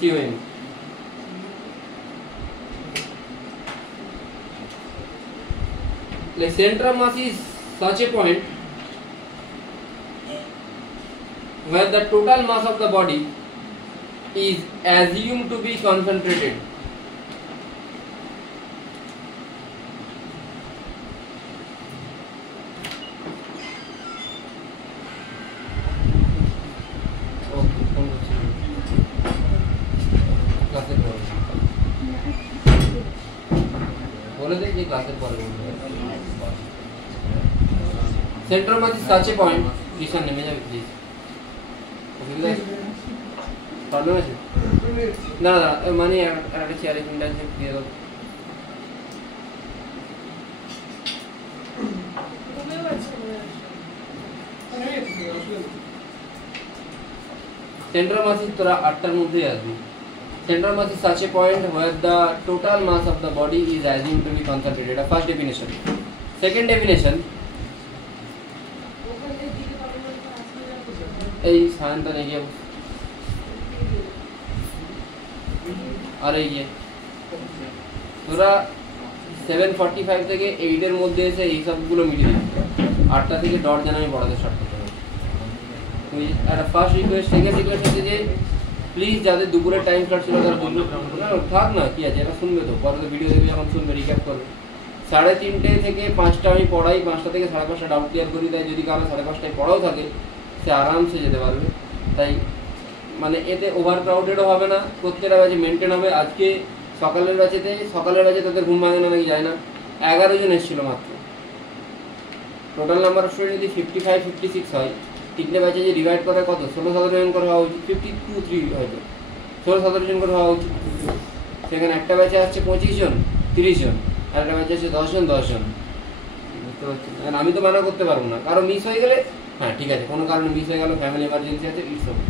COM. Like center of mass is such a point where the total mass of the body is assumed to be concentrated. Center of mass is such a point. Listen, please. Problem is? No, money at a chair is intensive. Center of mass is Center of mass is such a point where the total mass of the body is assumed to be concentrated. First definition. Second definition. এই স্থানটা নেই গিয়ে আরে ইয়ে তোরা 7:45 থেকে 8 এর মধ্যে এসে এই সবগুলো মিলিয়ে দিবি 8টা থেকে ডট যেন আমি পড়াতে স্টার্ট করতে পারি। তুই একটা ফার্স্ট রিকোয়েস্ট সেকেন্ড রিকোয়েস্ট হচ্ছে যে প্লিজ যাদের দুপুরের টাইম স্লট ছিল তারা থাক না কি আছে এটা শুনবে তো পরে তো ভিডিও দেখবে যখন শুনবে রিক্যাপ করবে। 3:30 থেকে 5টা আমি পড়াই 5টা থেকে 5:30 ডাউট ক্লিয়ার করি তাই যদি কারো 5:30টায় পড়াও থাকে সে আরামসে যেতে পারবে। তাই মানে এতে ওভার ক্রাউডেডও হবে না প্রত্যেকটা ব্যাচে মেনটেন হবে। আজকে সকালের ব্যাচে তাদের ঘুম ভাঙে না নাকি যায় না 11 জন এসেছিল মাত্র। টোটাল নাম্বার অফ স্টুডেন্ট যদি 55-56 হয় তিনটে ব্যাচে যে ডিভাইড করা কত 16-17 জন করে হওয়া উচিত 52-3 হয়তো 16-17 জন করে হওয়া উচিত। সেখানে একটা ব্যাচে আসছে 25 জন 30 জন আর একটা ব্যাচে আসছে 10 জন বুঝতে পারছি। আমি তো মানা করতে পারবো না কারো মিস হয়ে গেলে হ্যাঁ ঠিক আছে কোনো কারণে মিস হয়ে গেল ফ্যামিলি এমার্জেন্সি আছে ইটস ওকে।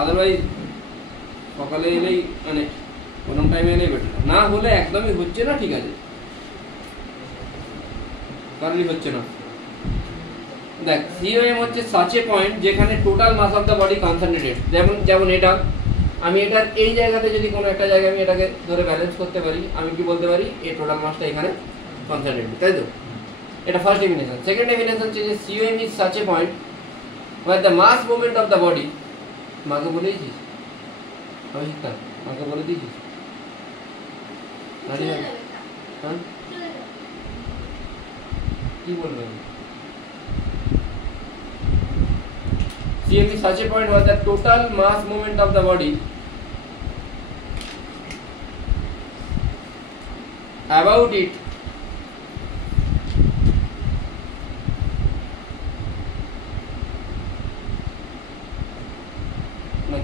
আদারওয়াইজ সকালে এলেই মানে কোনো টাইমে এলেই বেটার না হলে একদমই হচ্ছে না ঠিক আছে কারণই হচ্ছে না। দেখ COM হচ্ছে সাচ এ পয়েন্ট যেখানে total mass of the body concentrated. যেমন এটা আমি এটার এই জায়গাতে যদি কোনো একটা জায়গায় আমি এটাকে ধরে ব্যালেন্স করতে পারি আমি কি বলতে পারি এই টোটাল মাসটা এখানে কনসেন্ট্রেটেড তাই তো। এটা ফার্স্ট ডেফিনেশন। সেকেন্ড ডেফিনেশন হচ্ছে যে COM is such a point where the mass movement of the body মাকে বলে দিয়েছিস অভিষিক্তা মাকে বলে দিয়েছিস হ্যাঁ কি বলবেন COM is such a point where the total mass movement of the body about it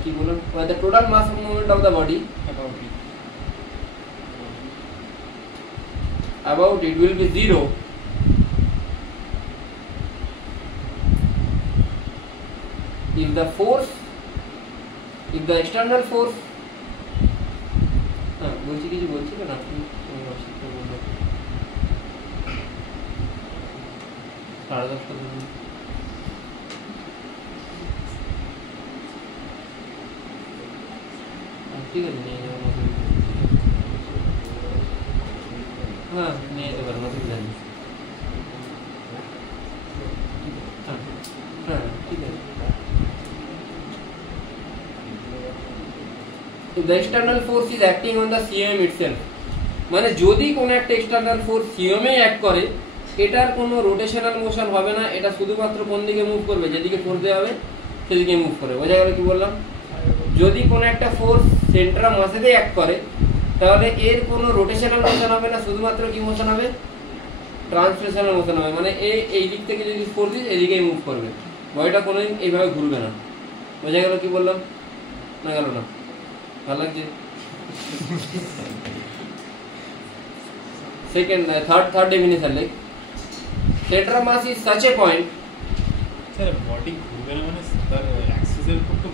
কি বলুন where the total mass movement of the body about it will be 0 if the external force বলছি কিছু বলছি না আপনি সাড়ে 10টা ঠিক আছে নিয়ে যাবো হ্যাঁ নিয়ে যেতে পারেন অসুবিধা নেই হ্যাঁ ঠিক আছে। The external force is acting on the COM itself মানে যদি কোনো একটা এক্সটার্নাল ফোর্স COM এ অ্যাক্ট করে এটার কোনো রোটেশনাল মোশন হবে না এটা শুধুমাত্র কোন দিকে মুভ করবে যেদিকে ফোর্স দেওয়া হবে সেদিকে মুভ করবে। বোঝা গেল কি বললাম। যদি কোনো একটা ফোর্স সেন্টার অফ মাসেতে অ্যাক্ট করে তাহলে এর কোনো রোটেশনাল মোশন হবে না শুধুমাত্র কি মোশন হবে ট্রান্সলেশনাল মোশন হবে মানে এই দিক থেকে যদি ফোর্স দিই এদিকেই মুভ করবে বডিটা কোনোদিন এইভাবে ঘুরবে না। বোঝা গেল কি বললাম না গেল না ভালো লাগছে। Second third definition like centre of mass is such a point sir body ঘুরবে না মানে তার অ্যাক্সিসের উপর তো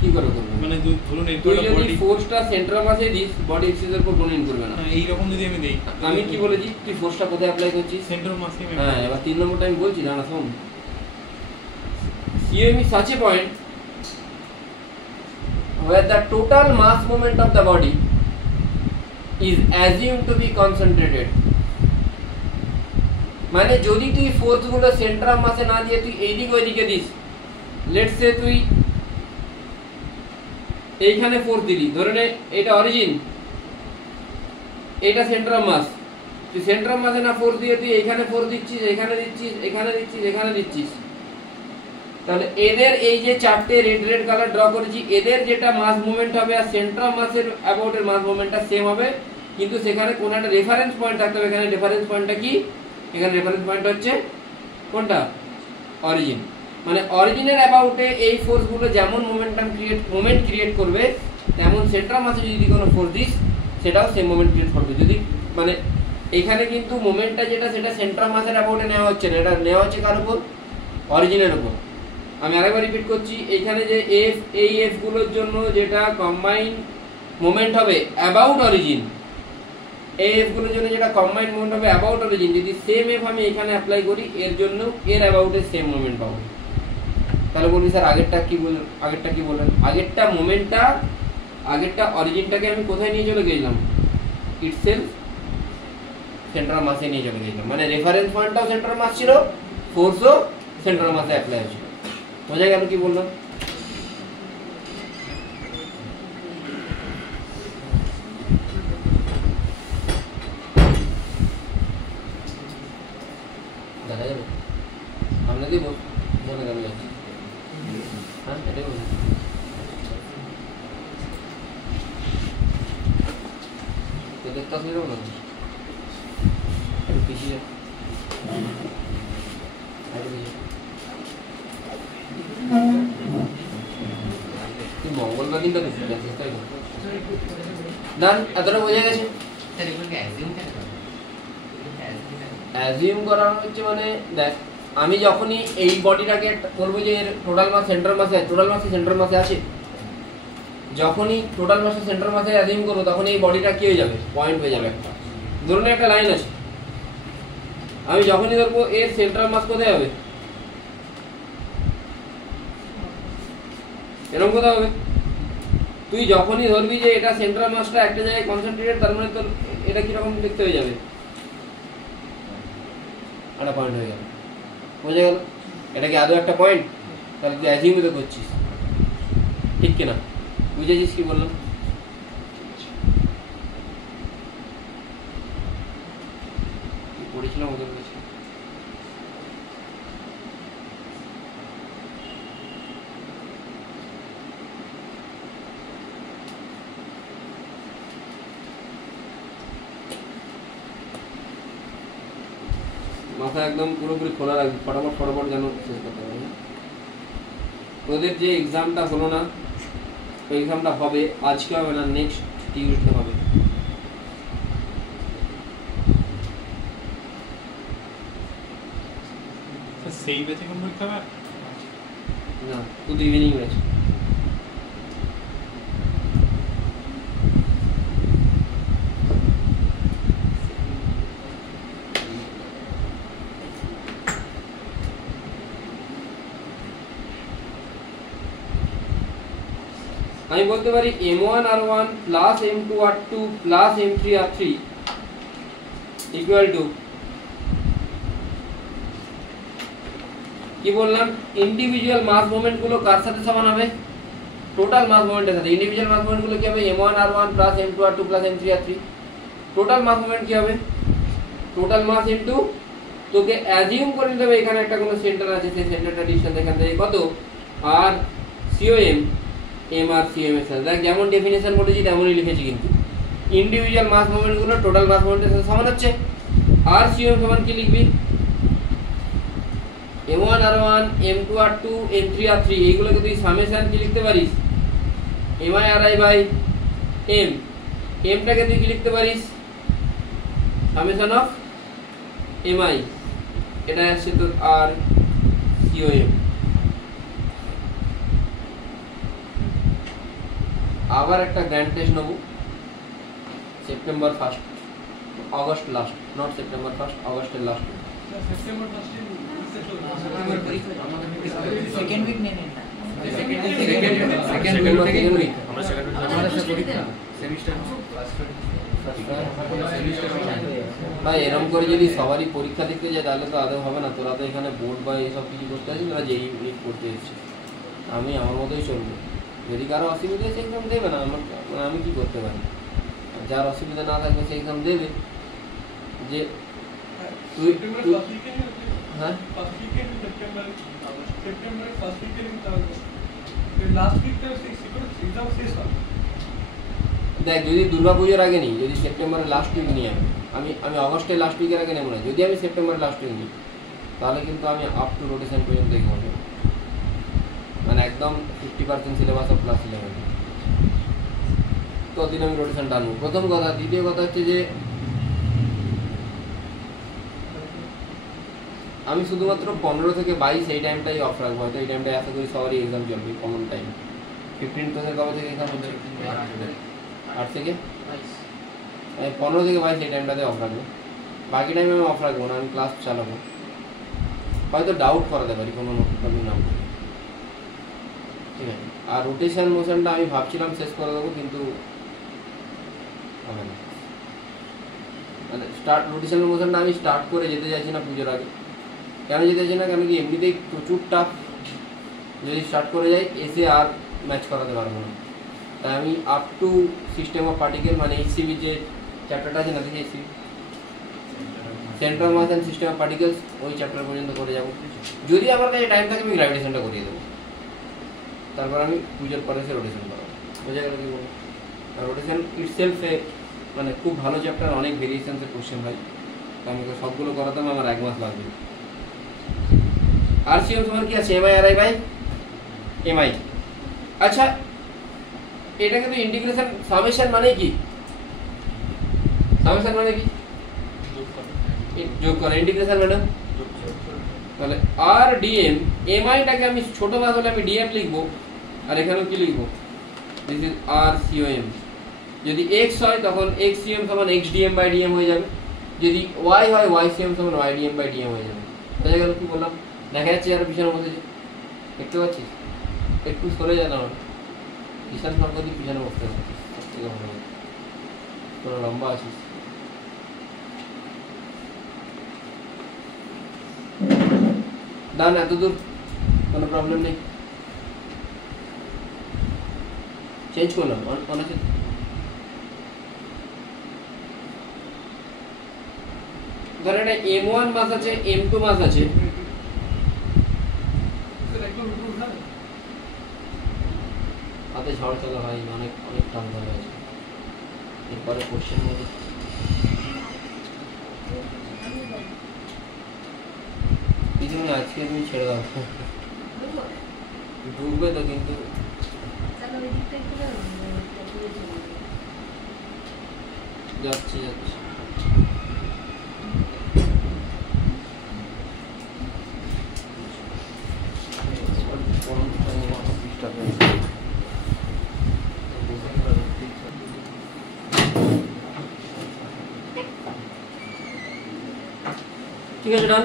কি করে করবে মানে ধরুন এই তুই যদি ফোর্সটা সেন্টার অফ মাসে দিস বডি অ্যাক্সিসের উপর কোনো করবে না। এই রকম যদি আমি দেই আমি কি বলেছি তুই ফোর্সটা কোথায় অ্যাপ্লাই করছিস সেন্টার অফ মাসে। হ্যাঁ এবার 3 নম্বরটা আমি বলছি না শোন COM is such a point where the total mass moment of the body is assumed to be concentrated. মানে যদি তুই ফোর্স গুলো সেন্টার অফ মাসে না দিয়ে তুই এইদিকে ওইদিকে দিস, লেটস সে তুই এইখানে ফোর্স দিলি, ধরে নে এটা অরিজিন, এটা সেন্টার অফ মাস, তুই সেন্টার অফ মাসে না ফোর্স দিয়ে তুই এইখানে ফোর্স দিচ্ছিস, এখানে দিচ্ছিস, এখানে দিচ্ছিস, এখানে দিচ্ছিস, তাহলে এদের এই যে চারটে রেড রেড কালার ড্র করেছি, এদের যেটা মাস মুভমেন্ট হবে আর সেন্টার অফ মাসের অ্যাবাউট এর মাস মুভমেন্টটা সেম হবে, কিন্তু সেখানে কোন একটা রেফারেন্স পয়েন্ট থাকতে হবে। এখানে রেফারেন্স পয়েন্টটা কি? এখানে রেফারেন্স পয়েন্ট হচ্ছে কোনটা? অরিজিন। মানে অরিজিনের অ্যাবাউটে এই ফোর্সগুলো যেমন মোমেন্ট ক্রিয়েট করবে, তেমন সেন্টার অফ মাসে যদি কোনো ফোর্স দিস সেটাও সেম মোমেন্ট ক্রিয়েট করবে। যদি মানে এখানে কিন্তু মোমেন্টটা যেটা সেটা সেন্টার অফ মাসের অ্যাবাউটে নেওয়া হচ্ছে না, এটা নেওয়া হচ্ছে কার উপর? অরিজিনের উপর। আমি আরেকবার রিপিট করছি, এইখানে যে এফ, এই এফ গুলোর জন্য যেটা কম্বাইন্ড মোমেন্ট হবে অ্যাবাউট অরিজিন, এই এফ গুলোর জন্য যেটা কম্বাইন্ড মোমেন্ট হবে অ্যাবাউট অরিজিন, যদি সেম এফ আমি এখানে অ্যাপ্লাই করি, এর জন্য এর অ্যাবাউটে সেম মোমেন্ট পাবো। তাহলে বলবি স্যার আগেরটা কি বললেন? আগেরটা মোমেন্টটা, আগেরটা অরিজিনটাকে আমি কোথায় নিয়ে চলে গেছিলাম? ইটসেলফ সেন্টার অফ মাসে নিয়ে চলে গেছিলাম। মানে রেফারেন্স পয়েন্টটাও সেন্টার অফ মাস ছিল, ফোর্সও সেন্টার অফ মাসে অ্যাপ্লাই হয়েছিল। বোঝা গেল কি বললাম? দেখা যাবে আপনাকে মনে কেন যাচ্ছে? হ্যাঁ, এটাই বলছি। তো দেখতে আসলে না পিছিয়ে মঙ্গলবার দিনটা তাই ডান, এতটা বোঝা গেছে। অ্যাজিউম করা হচ্ছে মানে দেখ, আমি যখনই এই বডিটাকে বলবো যে টোটাল মাস সেন্টার মাসে, টোটাল মাসে সেন্টার মাসে আছে, যখনই টোটাল মাসে সেন্টার মাসে অ্যাজিউম করবো তখন এই বডিটা কি হয়ে যাবে? পয়েন্ট হয়ে যাবে একটা। ধরুন একটা লাইন আছে, আমি যখনই ধরবো এর সেন্ট্রাল মাস কোথায় হবে? এরকম কোথায় হবে? তুই যখনই ধরবি যে এটা সেন্ট্রাল মাসটা একটা জায়গায় কনসেন্ট্রেটেড, তার মানে তোর এটা কিরকম দেখতে হয়ে যাবে? একটা পয়েন্ট হয়ে গেল। বোঝা গেল? এটা কি আদৌ একটা পয়েন্ট? তাহলে তুই অ্যাজিউম তো করছিস, ঠিক কিনা? বুঝেছিস কি বললাম? পড়েছিলাম ওদের কাছে। মাথা একদম পুরোপুরি খোলা রাখবি, ফটাফট যেন শেষ করতে পারবে। ওদের যে এক্সামটা হলো না, ওই এক্সামটা হবে, আজকে হবে না, নেক্সট টিউসডে হবে। সেই ব্যাচে কোন পরীক্ষা হবে না? শুধু ইভিনিং ব্যাচ। আমি বলতে পারি M1R1 plus M2R2 plus M3R3 equal to কি বললাম? ইন্ডিভিজুয়াল মাস মোমেন্ট গুলো কার সাথে সমান হবে? টোটাল মাস মোমেন্টের সাথে। ইন্ডিভিজুয়াল মাস মোমেন্ট গুলো কি হবে? M1R1 plus M2R2 plus M3R3। Total mass moment কি হবে? টোটাল মাস ইনটু, তোকে অ্যাজিউম করে নিতে হবে এখানে একটা কোনো সেন্টার আছে, সেই সেন্টারটা ডিসটেন্স এখান থেকে কত? আর COM M আর CM এর সাথে। দেখ যেমন ডেফিনেশন বলেছি তেমনই লিখেছি, কিন্তু ইন্ডিভিজুয়াল মাস মোমেন্ট গুলো টোটাল মাস মোমেন্টের সাথে সমান হচ্ছে। আর CM সমান কি লিখবি? M1R1 M2R2 M3R3 এইগুলোকে তুই সামেশন কি লিখতে পারিস? MIRI by M। এমটাকে তুই কি লিখতে পারিস? Summation of MI। এটা আসছে তোর আর COM। আবার একটা গ্র্যান্ড টেস্ট নেব September 1 August last, not September 1, অগস্টের লাস্ট। সেপ্টেম্বর 1 সেকেন্ড উইক নেন না, সেকেন্ড উইক আমরা ভাই এরকম করে যদি সবারই পরীক্ষা দিতে যায় তাহলে তো আদৌ হবে না। তোরা তো এখানে বোর্ড বা এইসব কিছু করতে আসিস, তোরা যেই নিট করতে এসছিস। আমি আমার মতোই চলবো। যদি কারো অসুবিধা আছে এক্সাম দেবে না, আমার আমি কি করতে পারি? যার অসুবিধা না থাকবে সে এক্সাম দেবে। যে তুই হ্যাঁ দেখ, যদি দুর্গাপুজোর আগে নিই, যদি সেপ্টেম্বরের লাস্ট উইক নিই, আমি অগস্টের লাস্ট উইকের আগে নেবো না। যদি আমি সেপ্টেম্বরের লাস্ট উইক নিই তাহলে কিন্তু আমি আপ টু রোটেশন পর্যন্ত এগিয়ে হবে, মানে একদম 50% সিলেবাস অফ ক্লাস 11 ততদিন আমি রোটেশন টানবো। প্রথম কথা। দ্বিতীয় কথা হচ্ছে যে আমি শুধুমাত্র 15 থেকে 22 এই টাইমটাই অফ রাখবো। হয়তো এই টাইমটাই আশা করি সবারই এক্সাম চলবে, কমন টাইম। 15 কবে থেকে এক্সাম হচ্ছে? 8 থেকে 15 থেকে 22 এই টাইমটাতে অফ রাখবো। বাকি টাইমে আমি অফ রাখবো না, আমি ক্লাস চালাবো। হয়তো ডাউট করাতে পারি কোনো নাম, ঠিক আছে। আর রোটেশন মোশনটা আমি ভাবছিলাম শেষ করে দেবো, কিন্তু হবে না। মানে রোটেশন মোশনটা আমি স্টার্ট করে যেতে চাইছি না পুজোর আগে। কেন যেতে চাইছি না? কেন কি এমনিতেই প্রচুর টাফ। যদি স্টার্ট করে যাই এসে আর ম্যাচ করাতে পারবো না। তাই আমি up to system of particle, মানে এইচসিবি যে চ্যাপ্টারটা আছে না, দেখি HCV central mass and system of particles, ওই চ্যাপ্টার পর্যন্ত করে যাবো। যদি আমার কাছে টাইম থাকে আমি গ্র্যাভিটেশনটা করিয়ে দেবো। তারপর আমি পুজোর পরে সে রোটেশন করাবো। বোঝা গেল কি বলবো? আর রোটেশন ইটসেলফ মানে খুব ভালো চ্যাপ্টার, অনেক ভেরিয়েশনসের কোশ্চেন হয়। আমি সবগুলো করাতাম আমার 1 মাস লাগবে। আরসিএম সমান কি আছে? MI R I by MI. আচ্ছা, এটা কিন্তু ইন্টিগ্রেশন সামেশন মানে কি? সামেশন মানে কি? যোগ করা। ইন্টিগ্রেশন মানে তাহলে আর ডিএম, এমআইটাকে আমি ছোট মাস হলে আমি ডিএম লিখবো, আর এখানেও কি লিখবো? This is R COM. যদি এক্স হয় তখন এক্স সিএম সমান এক্স ডিএম বাই ডিএম হয়ে যাবে। যদি ওয়াই হয় ওয়াই সিএম সমান ওয়াই ডিএম বাই ডিএম হয়ে যাবে। বোঝা গেল কি বললাম? দেখা যাচ্ছে আর পিছনে বসেছে, দেখতে পাচ্ছিস? একটু সরে যায় না, ঈশান সরকারি পিছনে বসতে পারছিস, সব থেকে ভালো। তোরা লম্বা আছিস। ডান, এত দূর কোনো প্রবলেম নেই। চেঞ্জ করলাম অনেকে। ধর এটা M1 মাস আছে, M2 মাস আছে। হাতে ঝড় চলা হয়, অনেক অনেক টান ধরে আছে। এরপরে কোশ্চেন মধ্যে কিছু না, আজকে তুমি ছেড়ে দাও, ডুববে তো। কিন্তু যাচ্ছি যাচ্ছি। ঠিক আছে, ডান।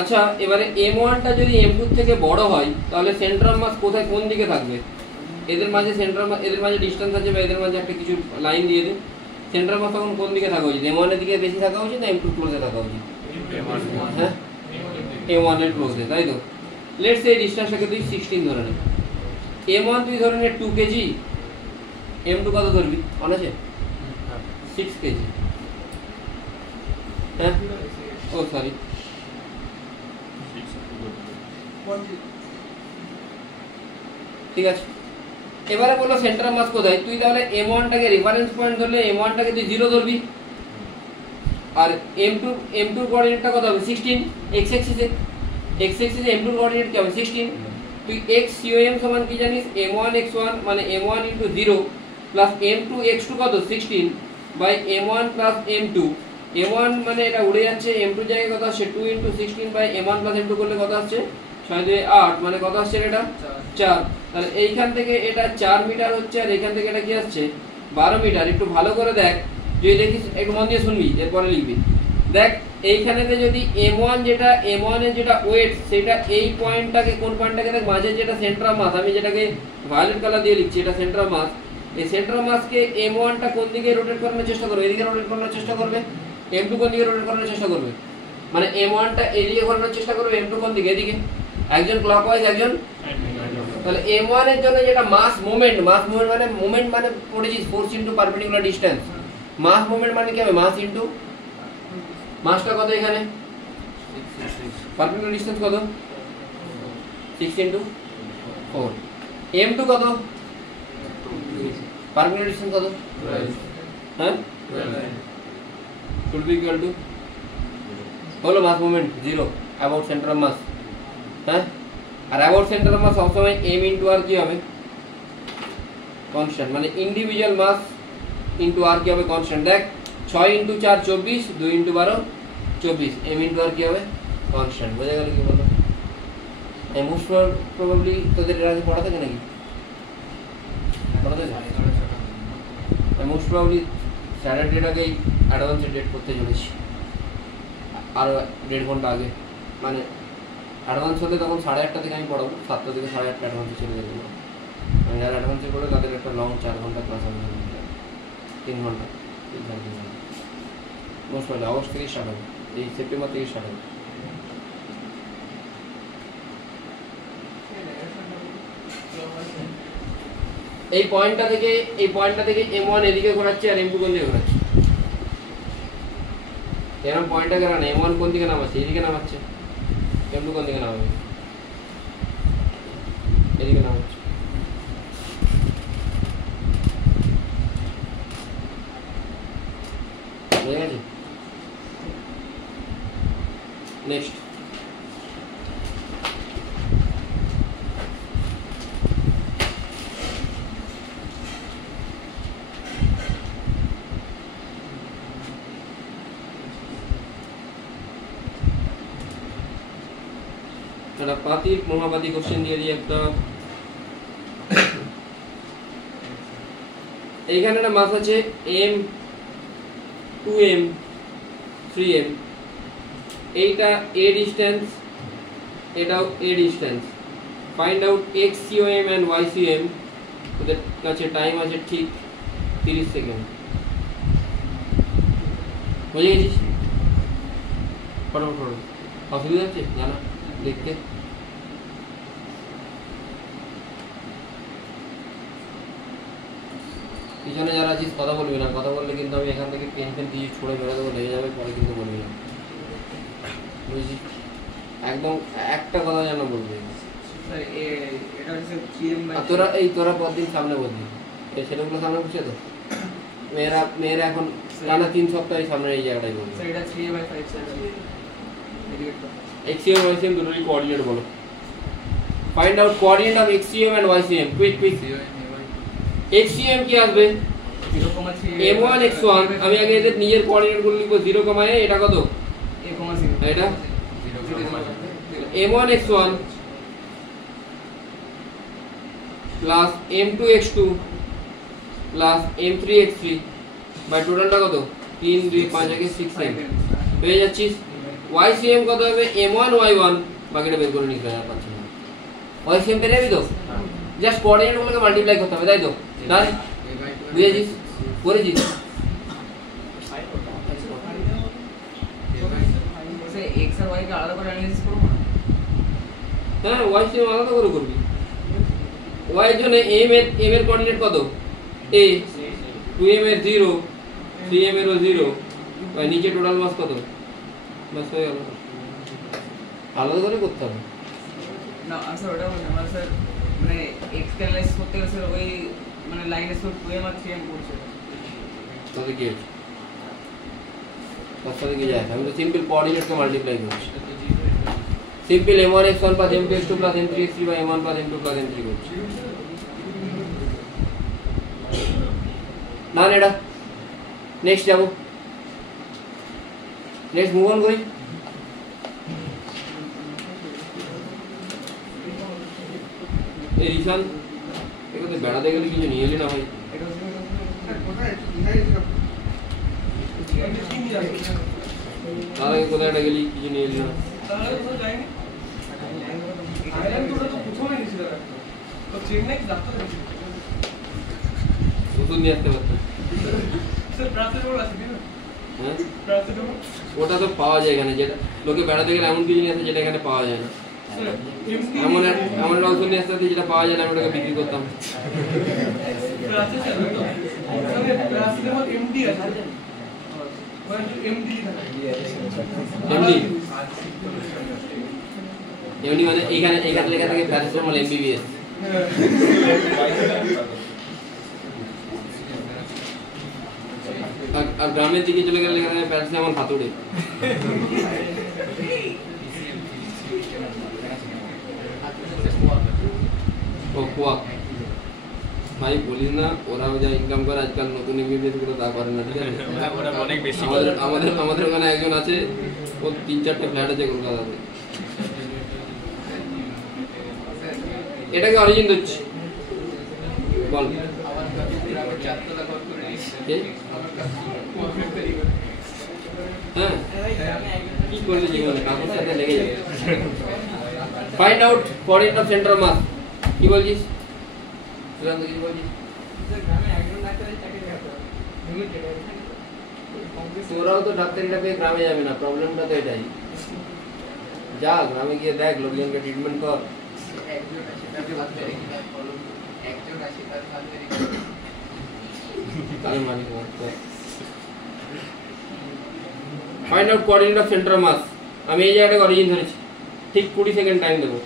আচ্ছা, এবারে M1টা যদি M2 থেকে বড় হয় তাহলে সেন্ট্রাল মাস কোথায়, কোন দিকে থাকবে? এদের মাঝে সেন্ট্রাল মাস, এদের মাঝে ডিস্টেন্স আছে বা এদের মাঝে একটা কিছু লাইন দিয়ে দিন। সেন্ট্রাল মাস তখন কোন দিকে থাকা উচিত? M1 এর দিকে বেশি থাকা উচিত না M2 ক্লোজে থাকা উচিত? হ্যাঁ, M1 এর ক্লোজে, তাই তো। লেটস সে ডিস্টেন্সটাকে তুই 16 ধরে নে। M1 তুই ধরে নে 2 কেজি, M2 কত ধরবি? মনে আছে? 6 কেজি। হ্যাঁ, ও সরি, ঠিক আছে। এবারে বললো সেন্ট্রাল মাস কোথায়? তুই তাহলে M1টাকে রেফারেন্স পয়েন্ট ধরলে M1টাকে তুই 0 ধরবি, আর M2 কোঅর্ডিনেটটা কত হবে? 16। x অ্যাক্সিসে M2 কোঅর্ডিনেট কি হবে? 16। তুই x COM সমান কি জানিস? M1 x1 মানে M1 * 0 প্লাস M2 x2 কত? 16 by M1 plus M2। M1 মানে এটা উড়ে যাচ্ছে, M2 জায়গায় কত আসছে? 2 * 16 বাই M1 প্লাস M2 করলে কত আসছে? 6 2 8, মানে কত আসছে এটা? 4। তাহলে এইখান থেকে এটা 4 মিটার হচ্ছে, আর এখান থেকে এটা কি আসছে? 12 মিটার। একটু ভালো করে দেখ, যদি দেখিস, একটু মন দিয়ে শুনবি, এরপরে লিখবি। দেখ এইখানেতে যদি m1 যেটা m1 এর যেটা ওয়েট সেটা এই পয়েন্টটাকে কোন পয়েন্টটাকে দেখ মাঝে যেটা সেন্টার অফ মাস, আমি যেটাকে ভায়োলেট কালার দিয়ে লিখছি এটা সেন্টার অফ মাস, এই সেন্টার অফ মাসকে m1 টা কোন দিকে রোটেট করানোর চেষ্টা করবে, এদিকে রোটেট করানোর চেষ্টা করবে, m2 কোন দিকে রোটেট করানোর চেষ্টা করবে, মানে m1 টা এদিকে ঘোরানোর চেষ্টা করবে, m2 কোন দিকে এদিকে, একজন ক্লকওয়াইজ একজন, তাহলে m1 এর জন্য যেটা মাস মোমেন্ট মানে পড়েছিস ফোর্স ইনটু পারপেন্ডিকুলার ডিসটেন্স, মাস মোমেন্ট মানে কি হবে মাস ইনটু মাসটা কত এখানে পারপেন্ডিকুলার ডিসটেন্স কত 6 ইনটু 4, m2 কত পারপেন্ডিকুলার ডিসটেন্স কত, হ্যাঁ 12 ইকুয়াল টু হলো mass moment 0 about centre of mass, হ্যাঁ, আর অ্যাবাউট সেন্টার অফ মাস সবসময় m ইনটু r কি হবে কনস্ট্যান্ট, মানে ইন্ডিভিজুয়াল মাস ইনটু r কি হবে কনস্ট্যান্ট। দেখ 6 into 4 24, 2 into 12 24, m into r কি হবে কনস্ট্যান্ট। বোঝা গেল কি বলতো? মোস্ট প্রবাবলি তোদের এর আগে পড়া থাকে নাকি? পড়া থাকে? মোস্ট প্রবাবলি স্যাটারডে ডেট আগেই অ্যাডভান্সে ডেট করতে চলেছি, আরও 1.5 ঘন্টা আগে, মানে অ্যাডভান্স হলে তখন 8:30 থেকে আমি পড়াবো, 7টা থেকে 8:30 অ্যাডভান্সে চলে যাবো। যারা অ্যাডভান্সে পড়ে তাদের একটা লং 4 ঘন্টা ক্লাস হবে, 3 ঘন্টা, 3 ঘন্টা মোস্ট প্রবাবলি আগস্ট থেকে স্টার্ট হবে, এই সেপ্টেম্বর থেকে স্টার্ট হবে। এই পয়েন্টটা থেকে m1 এদিকে ঘোরাচ্ছে আর m2 কোন দিকে ঘোরাচ্ছে, এরকম পয়েন্টটাকে রান m1 কোন দিকে নামাচ্ছে, এদিকে নামাচ্ছে, m2 কোন দিকে নামাবে এদিকে নামাচ্ছে। বুঝে গেছে? নেক্সট একটা পাতির মহাপাতি কোশ্চেন দিয়ে দিই একটা। এইখানে একটা মাস আছে m 2m 3m, এইটা a ডিসটেন্স, এটাও a distance, find out xcom and ycm, ওদের কাছে টাইম আছে ঠিক 30 সেকেন্ড। বুঝে গেছিস? ফটাফট অসুবিধা হচ্ছে জানা দেখতে? পিছনে যারা আছিস কথা বলবি না, কথা বললে কিন্তু আমি এখান থেকে পেন দিয়ে ছুঁড়ে বেরো দেবো, লেগে যাবে, পরে কিন্তু বলবি না, বুঝলি? একদম একটা কথা যেন বলবি। তোরা পরদিন সামনে বলবি, এই ছেলেগুলো সামনে বসে তো, মেয়েরা এখন টানা 3 সপ্তাহ সামনে এই জায়গাটাই বলবে। xcm ycm দুটোরই কোঅর্ডিনেট বলো। Find out coordinate of xcm and ycm, quick xcm কি আসবে 0,3 m1 x1, আমি আগে এদের নিজের কোঅর্ডিনেট গুলো লিখব 0, a, এটা কত a, 0, এটা 0, m1 x1 plus m2 x2 plus m3 x3 by টোটালটা কত 3 2 5 আগে 6 পেয়ে যাচ্ছিস। ycm কত হবে m1 y1, বাকিটা বের করে নিতে হবে, পাচ্ছি না। ycm পেয়ে যাবি তো, জাস্ট কোঅর্ডিনেট গুলোকে মাল্টিপ্লাই করতে হবে, তাই তো? তাই বুঝেছিস? করেছিস? x আর y কে আলাদা করে অ্যানালাইসিস করব না? হ্যাঁ, ycm আলাদা করে করবি। y এর জন্য m এর কোঅর্ডিনেট কত a, 2m এর 0, 3m এর 0, আর নিচে টোটাল মাস কত, বাস হয়ে গেল। আলাদা করে করতে হবে না স্যার, ওটা বলছি আমরা স্যার, মানে x কে অ্যানালাইসিস করতে গেলে স্যার ওই মানে লাইনে সব 2m আর 3m পড়ছে, তাহলে কি আছে? তার সাথে কি যায়? আমি তো সিম্পল কোঅর্ডিনেটকে মাল্টিপ্লাই করছি, simple m1 x1 plus m2 x2 plus m3 x3 by m1 plus m2 plus m3 করছি না এটা। নেক্সট যাবো, নেক্সট মুভ অন করি। এই রিশান এখানে বেড়াতে গেলে কিছু নিয়ে এলি না ভাই? এটা হচ্ছে তার আগে কোথায় একটা গেলি কিছু নিয়ে এলি না? তাহলে তো যাইনি থাইল্যান্ড তো প্রথমে গেছিল তো চেন্নাই যাত্রা গেছিল ওষুধ নিয়ে আসতে পারতাম। স্যার প্যারাসিটামল আছে কি না হ্যাঁ প্যারাসিটামল ওটা তো পাওয়া যায় এখানে, যেটা লোকে বেড়াতে গেলে এমন কিছু নিয়ে আসে যেটা এখানে পাওয়া যায় না। এমন এমন একটা ওষুধ নিয়ে আসতে হতো যেটা পাওয়া যায় না, আমি ওটাকে বিক্রি করতাম। প্যারাসিটামল এমডি আছে এমডি এমনি এমনি মানে এখানে লেখা থাকে প্যারাসিটামল এমবিবিএস। আর গ্রামের দিকে চলে গেলে লেখা থাকে প্যারাসিটামল হাতুড়ে। ও কোয়া ভাই বলিস না, ওরাও যা ইনকাম করে আজকাল নতুন এমবিবিএস গুলো তা করে না, ঠিক আছে? ওরা অনেক বেশি আমাদের ওখানে একজন আছে, ও 3-4টে ফ্ল্যাট আছে কলকাতাতে। এটাকে অরিজিন দিচ্ছি বল হ্যাঁ কি করলি জীবনে, কাকুর সাথে লেগে যাবে। Find out coordinate of centre of mass. কি বলছিস সুশান্ত, কি বলছিস? তোরাও তো ডাক্তারিটা পেয়ে গ্রামে যাবে না, প্রবলেমটা তো এটাই। যা গ্রামে গিয়ে দেখ, লোকজনকে ট্রিটমেন্ট কর। Find out coordinate of centre of mass. আমি এই জায়গাটাকে অরিজিন ধরেছি, ঠিক 20 সেকেন্ড টাইম দেবো।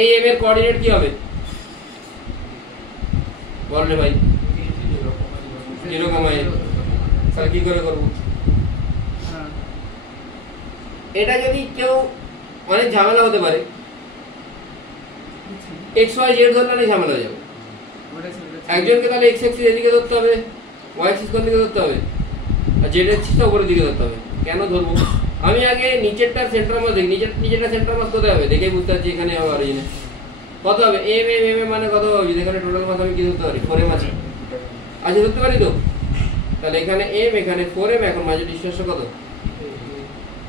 এই এম এর কোঅর্ডিনেট কি হবে বল রে ভাই? 0,a। তাহলে কি করে করবো এটা? যদি কেউ অনেক ঝামেলা হতে পারে, XY Z ধরলে ঝামেলা হয়ে যাবে। একজনকে তাহলে X অ্যাক্সিস এদিকে ধরতে হবে, Y অ্যাক্সিস কোন দিকে ধরতে হবে, আর Z অ্যাক্সিসটা উপরের দিকে ধরতে হবে। কেন ধরবো? আমি আগে নিচেরটার সেন্টার মাস দেখি। নিচেরটা সেন্টার মাস কোথায় হবে দেখেই বুঝতে পারছি এখানে হবে অরিজিনে। কত হবে? এম এম এম মানে কত হবে? এখানে টোটাল মাস আমি কি ধরতে পারি? 4m আছে। আচ্ছা ধরতে পারি তো? তাহলে এখানে m, এখানে 4m, এখন মাঝে ডিসটেন্স কত?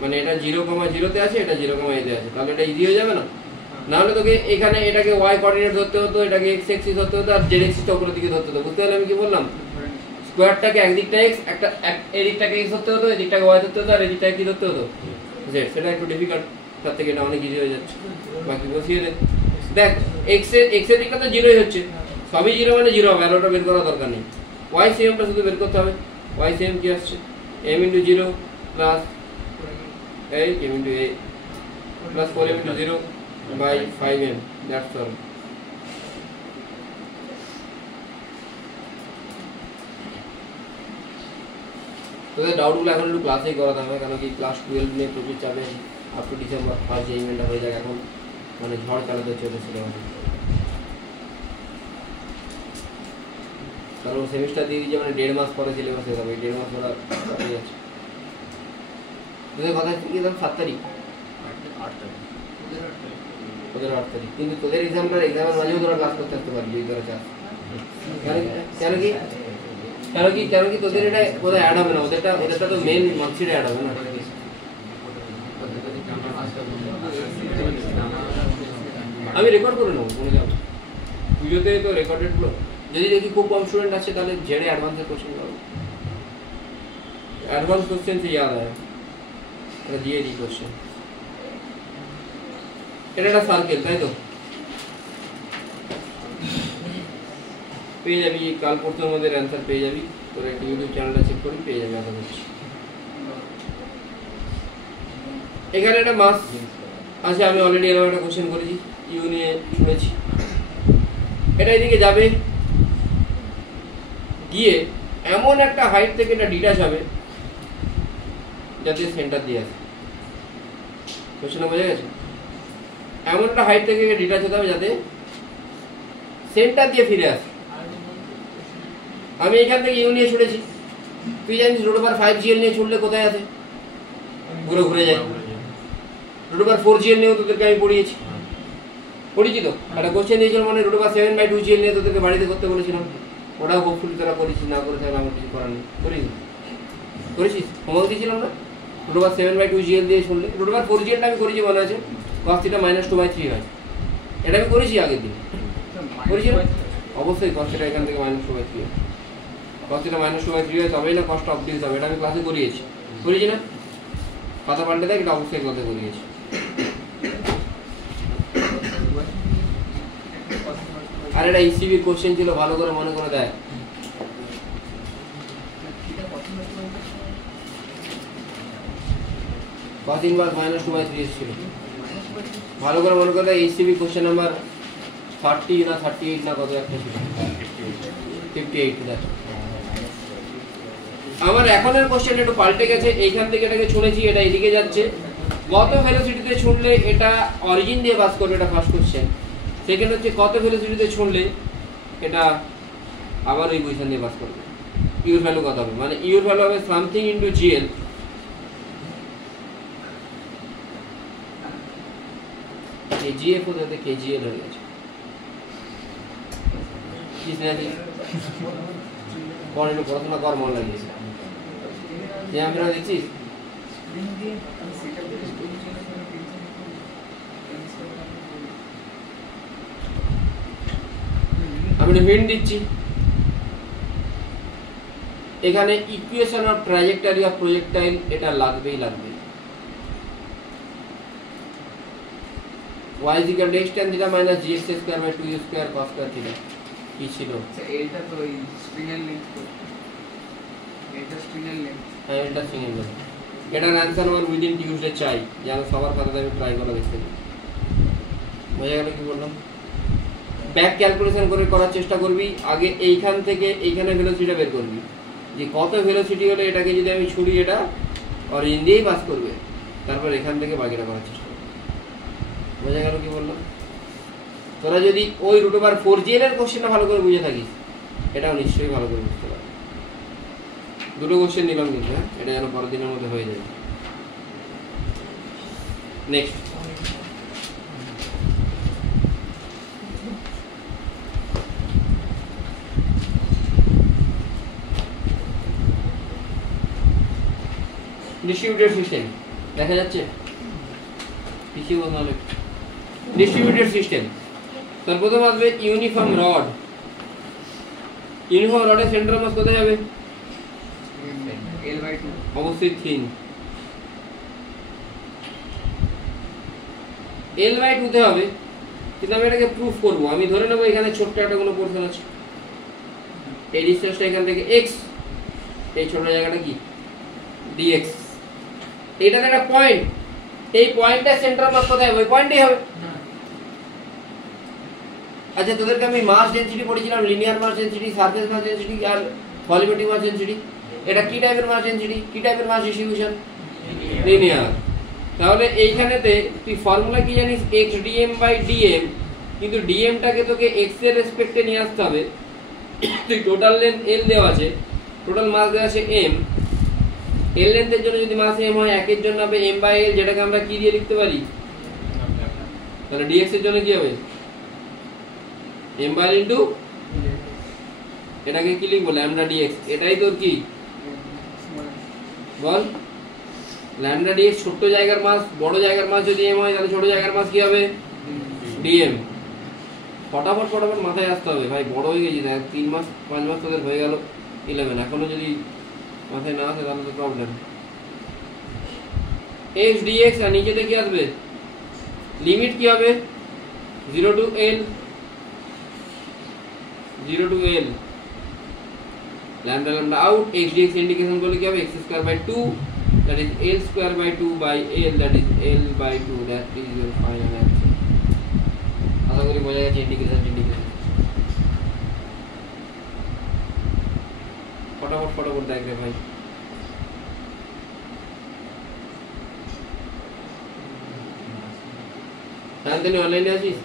মানে এটা 0,0 তে আছে, এটা 0,a তে আছে, তাহলে এটা ইজি হয়ে যাবে না? না হলে তোকে এখানে এটাকে y কোঅর্ডিনেট ধরতে হতো, এটাকে x অ্যাক্সিস ধরতে হতো, আর z অ্যাক্সিসটা উপরের দিকে ধরতে হতো। বুঝতে পারলে আমি কি বললাম? স্কোয়ারটাকে একদিকটা x, একটা এদিকটাকে x ধরতে হতো, এদিকটাকে y ধরতে হতো, আর এদিকটাকে কি ধরতে হতো? z। সেটা একটু ডিফিকাল্ট, তার থেকে এটা অনেক ইজি হয়ে যাচ্ছে। বাকি বসিয়ে দে। দেখ x এর দিকটা তো 0ই হচ্ছে, সবই 0 মানে 0 হবে, আর ওটা বের করার দরকার নেই। y সেমটা শুধু বের করতে হবে। y সেম কি আসছে? m * 0 plus 8m * a plus 4m * 0 by 5m, that's all. তোদের ডাউটগুলো এখন একটু ক্লাসেই করাতে হবে, কারণ কি ক্লাস 12 নিয়ে প্রচুর চাপে আপ টু ডিসেম্বর ফার্স্ট যে ইভেন্টটা হয়ে যাক, এখন মানে ঝড় চালাতে চলে সিলেবাসে। কারণ সেমিস্টার দিয়ে দিয়েছে, মানে 1.5 মাস পরে সিলেবাস হয়ে যাবে। 1.5 মাস ওরা চালিয়ে যাচ্ছে। তোদের কথা কি একদম 7 তারিখ, 8 তারিখ, ওদের 8 তারিখ। কিন্তু তোদের এক্সামের মাঝেও তোরা ক্লাস করতে আসতে পারবি এই তোরা চাস। কেন কি তোদের এটা কোথায় অ্যাড হবে না? ওদেরটা তো মেন মার্কশিটে অ্যাড হবে না। আমি রেকর্ড করে নেবো, মনে যাবো পুজোতে তো রেকর্ডেড গুলো। যদি দেখি খুব কম স্টুডেন্ট আছে তাহলে ঝেড়ে অ্যাডভান্সের কোশ্চেন করবো। एडवांस क्वेश्चन से याद आया, এটা দিয়ে দিই কোশ্চেন। এটা একটা সার্কেল, তাই তো? পেয়ে যাবি কাল পরশুর মধ্যে অ্যান্সার পেয়ে যাবি। তোর একটা ইউটিউব চ্যানেলটা চেক করবি, পেয়ে যাবি আশা করছি। এখানে একটা মাস আছে, আমি অলরেডি এরকম একটা কোশ্চেন করেছি, ইউ নিয়ে শুনেছি। এটা এদিকে যাবে, গিয়ে এমন একটা হাইট থেকে এটা ডিটাচ হবে যাতে সেন্টার দিয়ে আসে। কোশ্চেনটা বোঝা গেছে? এমন একটা হাইট থেকে ডিটাচ হতে হবে যাতে সেন্টার দিয়ে ফিরে আসে। আমি এখান থেকে ইউ নিয়ে ছুড়েছি, তুই জানিস √5GL নিয়ে ছুটলে কোথায় আছে? ঘুরে ঘুরে যায়। √4GL নিয়েও তোদেরকে আমি পড়িয়েছি, পড়িয়েছি তো। একটা কোশ্চেন দিয়েছিল মানে √7/2GL নিয়ে তোদেরকে বাড়িতে করতে বলেছিলাম, ওটা হোপফুলি তোরা করেছিস, না করে থাকলে আমার কিছু করার নেই। করেছিস হোমওয়ার্ক দিয়েছিলাম না? √7/2 GL দিয়ে শুনলে √4 GLটা আমি করেছি মনে আছে, cos θ -2/3 হয়, এটা আমি করেছি আগের দিন। করেছি না? অবশ্যই cos θ এখান থেকে -2/3 হয়, cos θ -2/3 হয়, তবেই না কষ্ট অবধি হবে, এটা আমি ক্লাসে করিয়েছি। করেছি না? কথা পাল্টে দেখ, এটা অবশ্যই ক্লাসে করিয়েছি। আর এটা ECB কোশ্চেন ছিল, ভালো করে মনে করে দেয়। cos ইনভার্স -2/3 ছিল, ভালো করে মনে করে দেয়। ECB কোশ্চেন নাম্বার 30 না 38 না কত একটা ছিল, 58 দেখ। আমার এখনের কোশ্চেন একটু পাল্টে গেছে, এইখান থেকে এটাকে ছুঁড়েছি, এটা এদিকে যাচ্ছে। কত ভেলোসিটিতে ছুঁড়লে এটা অরিজিন দিয়ে পাস করবে, এটা ফার্স্ট কোশ্চেন। সেকেন্ড হচ্ছে কত ভেলোসিটিতে ছুঁড়লে এটা আবার ওই পজিশন দিয়ে পাস করবে। ইউর ভ্যালু কত হবে, মানে ইউর ভ্যালু হবে সামথিং ইনটু GL। KGF হতে KGL হয়ে গেছে। কি স্নেহাদি একটু পড়াশোনা কর, মন লাগিয়েছে। আমরা দেখছিস আমি হিন্ট দিচ্ছি, এখানে equation of trajectory of projectile এটা লাগবেই লাগবে। y = x tan θ - gx² / 2u² cos² θ কি ছিল? এটা তো এই স্ট্রিং এর লেন্থ, তো এটা স্ট্রিং এর লেন্থ, হ্যাঁ এটা স্ট্রিং এর লেন্থ। এটার অ্যান্সার আমার উইদিন টিউসডে চাই, যেন সবার খাতাতে আমি ট্রাই করে দেখতে পাই। বোঝা গেল কি বললাম? ব্যাক ক্যালকুলেশন করে করার চেষ্টা করবি। আগে এইখান থেকে এইখানে ভেলোসিটিটা বের করবি, যে কত ভেলোসিটি হলে এটাকে যদি আমি ছুড়ি এটা অরিজিন দিয়েই পাস করবে, তারপর এখান থেকে বাকিটা করার চেষ্টা করবি। বোঝা গেল কি বললাম? তোরা যদি ওই √4 GL এর কোশ্চেনটা ভালো করে বুঝে থাকিস, এটাও নিশ্চয়ই ভালো করে বুঝতে পারবি। দুটো কোশ্চেন নিলাম কিন্তু, হ্যাঁ এটা যেন পরের দিনের মধ্যে হয়ে যাবে। নেক্সট ডিস্ট্রিবিউটেড সিস্টেম দেখা যাচ্ছে, পিছিয়ে বলতে হবে। ডিস্ট্রিবিউটেড সিস্টেম, তার প্রথম আসবে ইউনিফর্ম রড। ইউনিফর্ম রডের সেন্টার মাস কোথায় যাবে? L/2 অবশ্যই থিন। L/2 তে হবে, কিন্তু আমি এটাকে প্রুফ করবো। আমি ধরে নেবো এখানে ছোট্ট একটা কোনো পোর্শন আছে, এই ডিসটেন্সটা এখান থেকে x, এই ছোট জায়গাটা কি dx, এইটাতে একটা পয়েন্ট, এই পয়েন্টটা সেন্টার মাস কোথায় হবে? ওই পয়েন্টেই হবে। আচ্ছা তোদেরকে আমি মাস ডেনসিটি পড়েছিলাম, লিনিয়ার মাস ডেনসিটি, সারফেস মাস ডেনসিটি আর ভলিউমেট্রিক মাস ডেনসিটি। এটা কি টাইপের মাস ডেনসিটি, কি টাইপের মাস ডিস্ট্রিবিউশন? লিনিয়ার। তাহলে এইখানেতে তুই ফর্মুলা কি জানিস? x/dm/dm, কিন্তু ডিএমটাকে তোকে x এর রেসপেক্টে নিয়ে আসতে হবে। তুই টোটাল লেন্থ l দেওয়া আছে, টোটাল মাস দেওয়া আছে m, l লেন্থের জন্য যদি মাস m হয়, একের জন্য হবে m/l, যেটাকে আমরা কি দিয়ে লিখতে পারি? তাহলে dx এর জন্য কি হবে? m/l ইনটু এটাকে কি লিখবো? Lambda dx। এটাই তোর কি বল? Lambda dx। ছোট জায়গার মাস, বড় জায়গার মাস যদি m হয়, তাহলে ছোট জায়গার মাস কি হবে? dm। ফটাফট ফটাফট মাথায় আসতে হবে ভাই, বড় হয়ে গেছি, 3 মাস 5 মাস তোদের হয়ে গেল 11, এখনো যদি মাথায় না আসে তাহলে তো প্রবলেম। x dx আর নিচেতে কি আসবে? লিমিট কি হবে? 0 to l, 0 to l, lambda lambda out, x dx integration করলে কি হবে? x²/2, that is l²/2/l, that is l/2, that is your final answer। আশা করি বোঝা গেছে ইন্টিগ্রেশন। ফটাফট ফটাফট দেখ রে ভাই। শান্তনু অনলাইনে আছিস?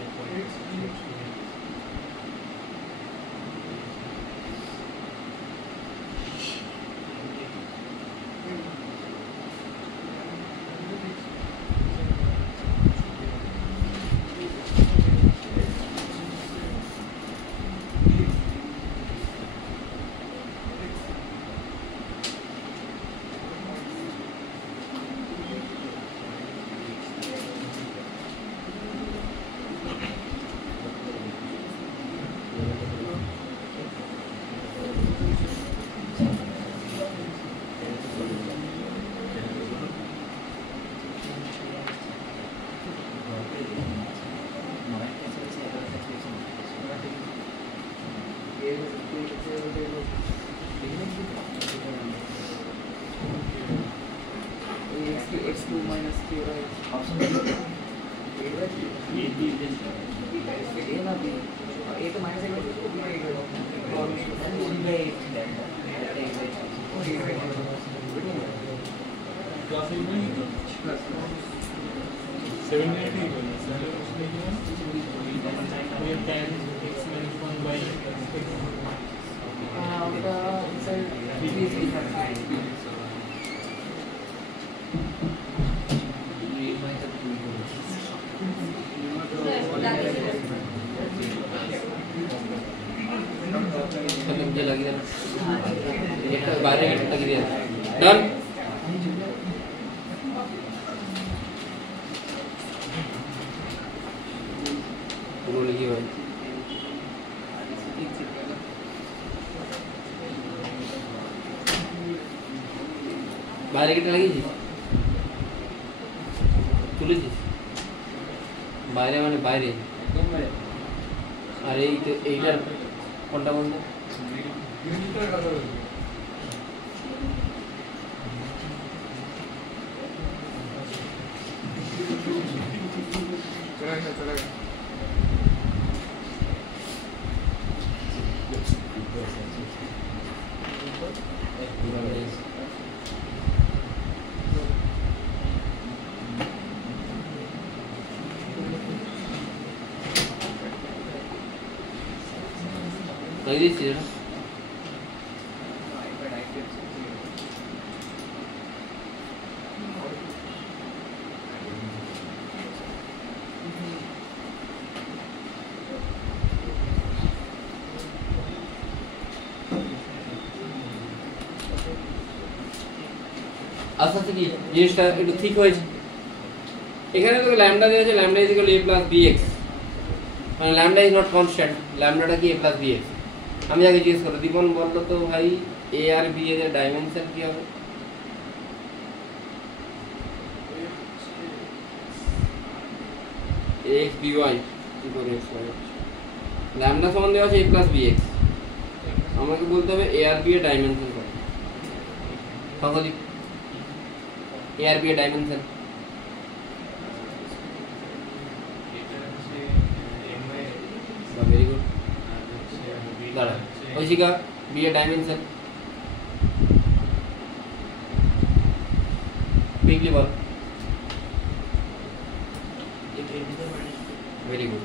2 minus k/. ऑप्शन A ना B. A तो minus 8 है, B by 8 है. और 3/8. Oh, 8/8. क्लास 8 में Plus. 7 में ठीक है सर उसने किया ये 10 x minus 1 by x. उनका inside 3 is different. मुझे लगी है एक बारे में लगी है डन पूरा लगी भाई बारे कितना लगी थी তুলেছিস বাইরে মানে বাইরে আর এইটার কোনটা বলতো लग रही थी আস্তে আস্তে কি জিনিসটা একটু ঠিক হয়েছে এখানে তো ল্যামডা দেওয়া আছে lambda is equal a plus bx মানে ল্যামডা ইজ নট কনস্ট্যান্ট ল্যামডাটা কি a প্লাস bx আমি আগে জিজ্ঞেস করো দীপন বললো তো ভাই a আর b এর ডাইমেনশন কি হবে ax by equal x y lambda সমান দেওয়া আছে a প্লাস bx আমাকে বলতে হবে a আর b এর ডাইমেনশন কত সংখ্যাটি a আর b এর ডাইমেনশন very good দাঁড়া ঐশিকা b এর ডাইমেনশন কুইকলি বল ভেরি গুড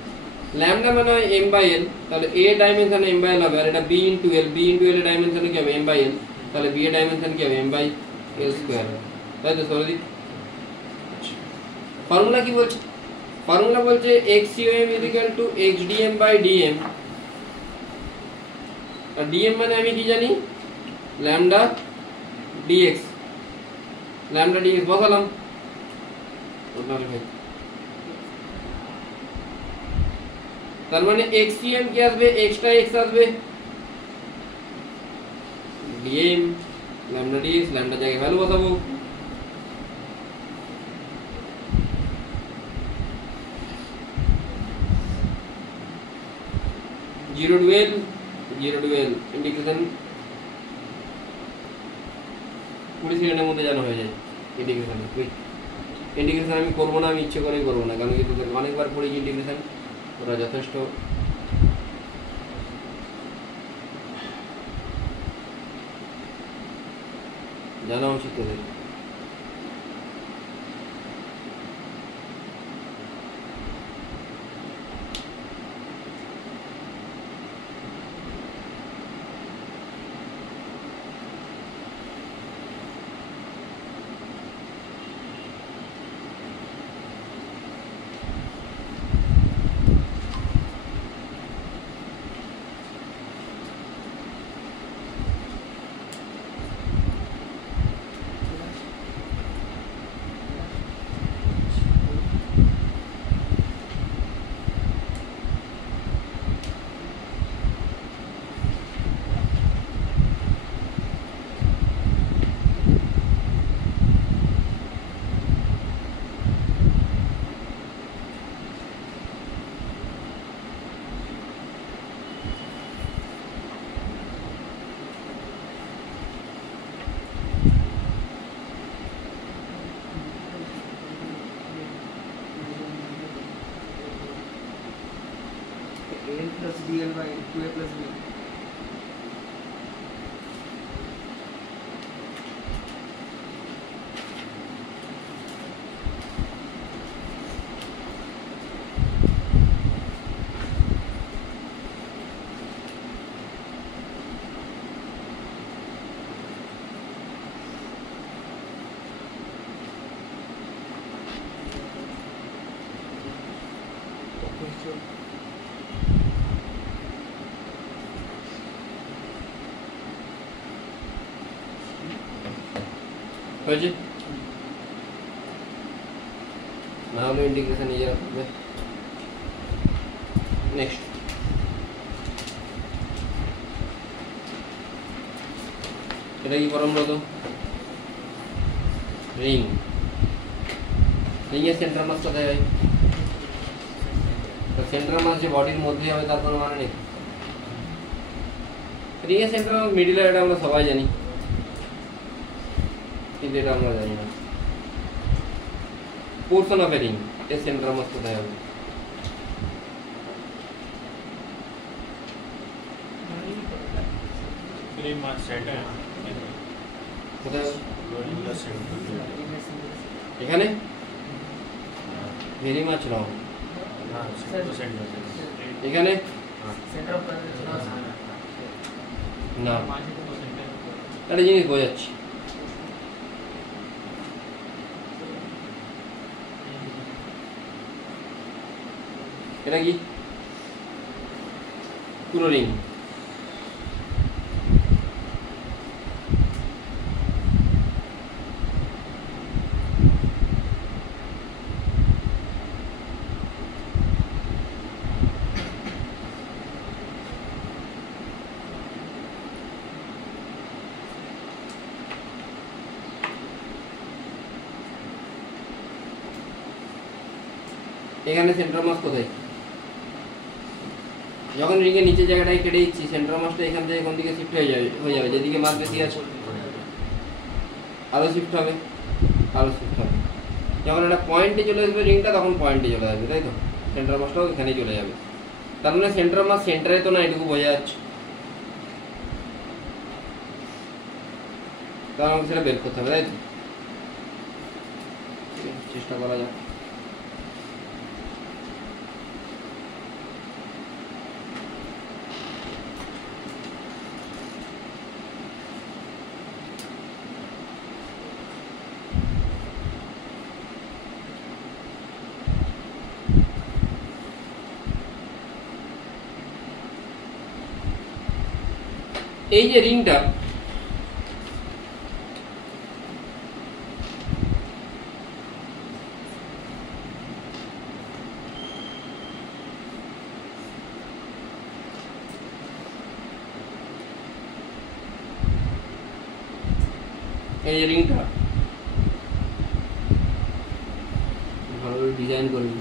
ল্যামডা মানে হয় m বাই l তাহলে a dimension m by l হবে আর এটা b into l b into l এর ডাইমেনশন কি হবে m বাই l তাহলে b এর ডাইমেনশন কি হবে m বাই l স্কয়ার তাই তো সরদি ফর্মুলা কি বলছে ফর্মুলা বলছে xcom xdm বাই dm আর dm মানে আমি কি জানি ল্যামডা dx ল্যামডা dx বসালাম ওটারে ভাই তার মানে xcm কি আসবে xটা x আসবে dm ল্যামডা dx ল্যামডা জায়গায় ভ্যালু বসাবো জিরো টু এল ইন্টিগ্রেশন 20 সেকেন্ডের মধ্যে জানা হয়ে যায় ইন্টিগ্রেশন ইন্টিগ্রেশন আমি করবো না আমি ইচ্ছে করেই করবো না কারণ কিন্তু অনেকবার পড়েছি ইন্টিগ্রেশন ওরা যথেষ্ট জানা উচিত তোদের DL by 2A plus B. হয়েছে না হলে ইন্টিগ্রেশন নিয়ে রাখবে নেক্সট এটা কি করম বলতো রিং রিং এর সেন্টার মাস কোথায় হয় তো সেন্টার মাস যে বডির মধ্যে হবে তার কোনো মানে নেই রিং এর সেন্টার মিডলে এটা আমরা সবাই জানি কিন্তু এটা আমরা জানি না পোর্শন অফ এ রিং এর সেন্টার মাস কোথায় হবে very much center কোথায় হবে? in the center এখানে ভেরি মাছ রং center এখানে Center of curvature is না একটা জিনিস বোঝাচ্ছি এটা কি পুরো রিং এখানে সেন্টার মাস কোথায় যখন রিং এর নিচে জায়গাটায় কেটে দিচ্ছি সেন্টার মাসটা এখান থেকে কোন দিকে শিফট হয়ে যাবে যেদিকে মাস বেশি আছে আরো শিফট হবে যখন একটা পয়েন্টে চলে আসবে রিংটা তখন পয়েন্টে চলে আসবে তাই তো সেন্টার মাসটাও এখানেই চলে যাবে তার মানে সেন্টার মাস সেন্টারে তো না এটুকু বোঝা যাচ্ছে তার আমাকে সেটা বের করতে হবে তাই তো চেষ্টা করা যাক এই যে রিংটা ভালো ডিজাইন করবি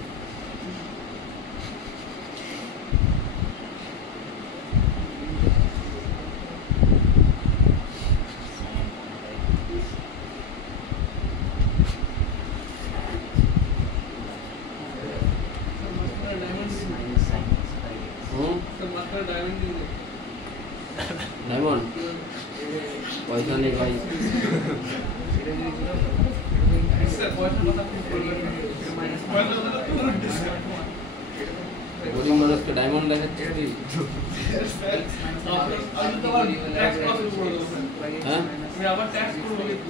ডায়মন্ড পয়সা নেই ভাই গরিব মানুষকে ডায়মন্ড দেখাচ্ছিস তুই হ্যাঁ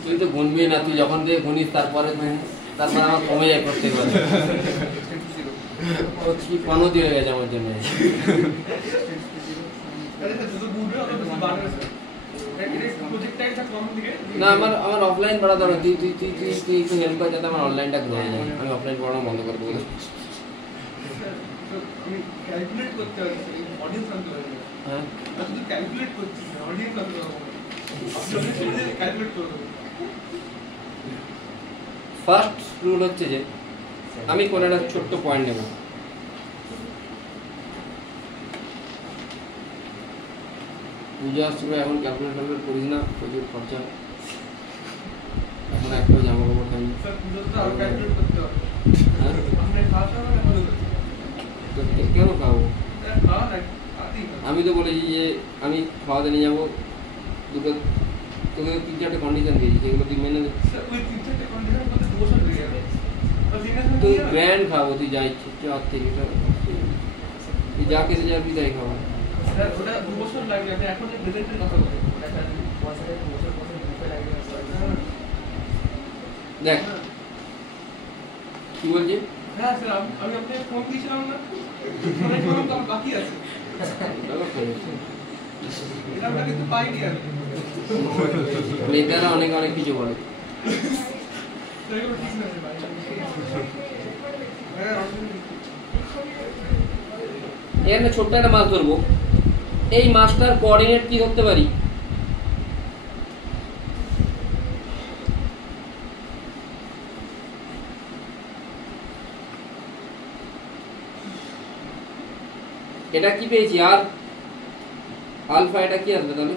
তুই তো গুনবি না তুই যখন দিয়ে গুনিস তারপরে আমার কমে যায় প্রত্যেকবার কি পনতি হয়ে গেছে আমার জন্য না আমার অফলাইন পড়াতে হবে তুই তুই তুই তুই তুই একটু হেল্প করে যাতে আমার অনলাইনটা গ্রো হয়ে যায় আমি অফলাইন পড়ানো বন্ধ করে দেবো ক্যালকুলেট করতে হবে অডিয়েন্স আনতে হবে হ্যাঁ শুধু ক্যালকুলেট করছি অডিয়েন্স আনতে হবে ক্যালকুলেট করতে হবে ফার্স্ট রুল হচ্ছে যে আমি কোনো একটা ছোট্ট পয়েন্ট নেব পুজো আসছে এখন ক্যালকুলেট করিস না প্রচুর খরচা এখন একটা জামা কাপড় খাইনি স্যার পুজো তো আরো ক্যালকুলেট করতে হবে হ্যাঁ আপনি খাওয়া দাওয়া না কেন খাবো খাওয়া না রাতেই খাবো। আমি তো বলেছি যে আমি খাওয়াতে নিয়ে যাবো দুটো, তোকে 3-4টে কন্ডিশন দিয়েছি যেগুলো তুই মেনে দে। স্যার, ওই 3-4টে condition মধ্যে 2 বছর হয়ে যাবে। আর দিনের সময় তুই নিয়ে যাবে। গ্র্যান্ড খাবো, তুই যা ইচ্ছে চার থেকে তুই যা খেতে যাবি তাই খাবো। স্যার, ওটা 2 বছর লাগবে। আমি এখন প্রেজেন্টের কথা বলি। ওটা স্যার বছরে বছর বুকে লাগবে দেখ কি বলছি, হ্যাঁ স্যার, আমি আপনাকে ফোন দিয়েছিলাম না? ফোনের ফর্ম তো আমার বাকি আছে। এটা আমরা কিন্তু পাইনি আর। নেতারা অনেক অনেক কিছু বলে। স্যার, এগুলো ঠিক না স্যার, ভাই। হ্যাঁ, এখানে ছোট্ট একটা মাছ ধরবো, এই মাছটার কোঅর্ডিনেট কি ধরতে পারি? এটা কি পেয়েছি আর আলফা, এটা কি আসবে তাহলে?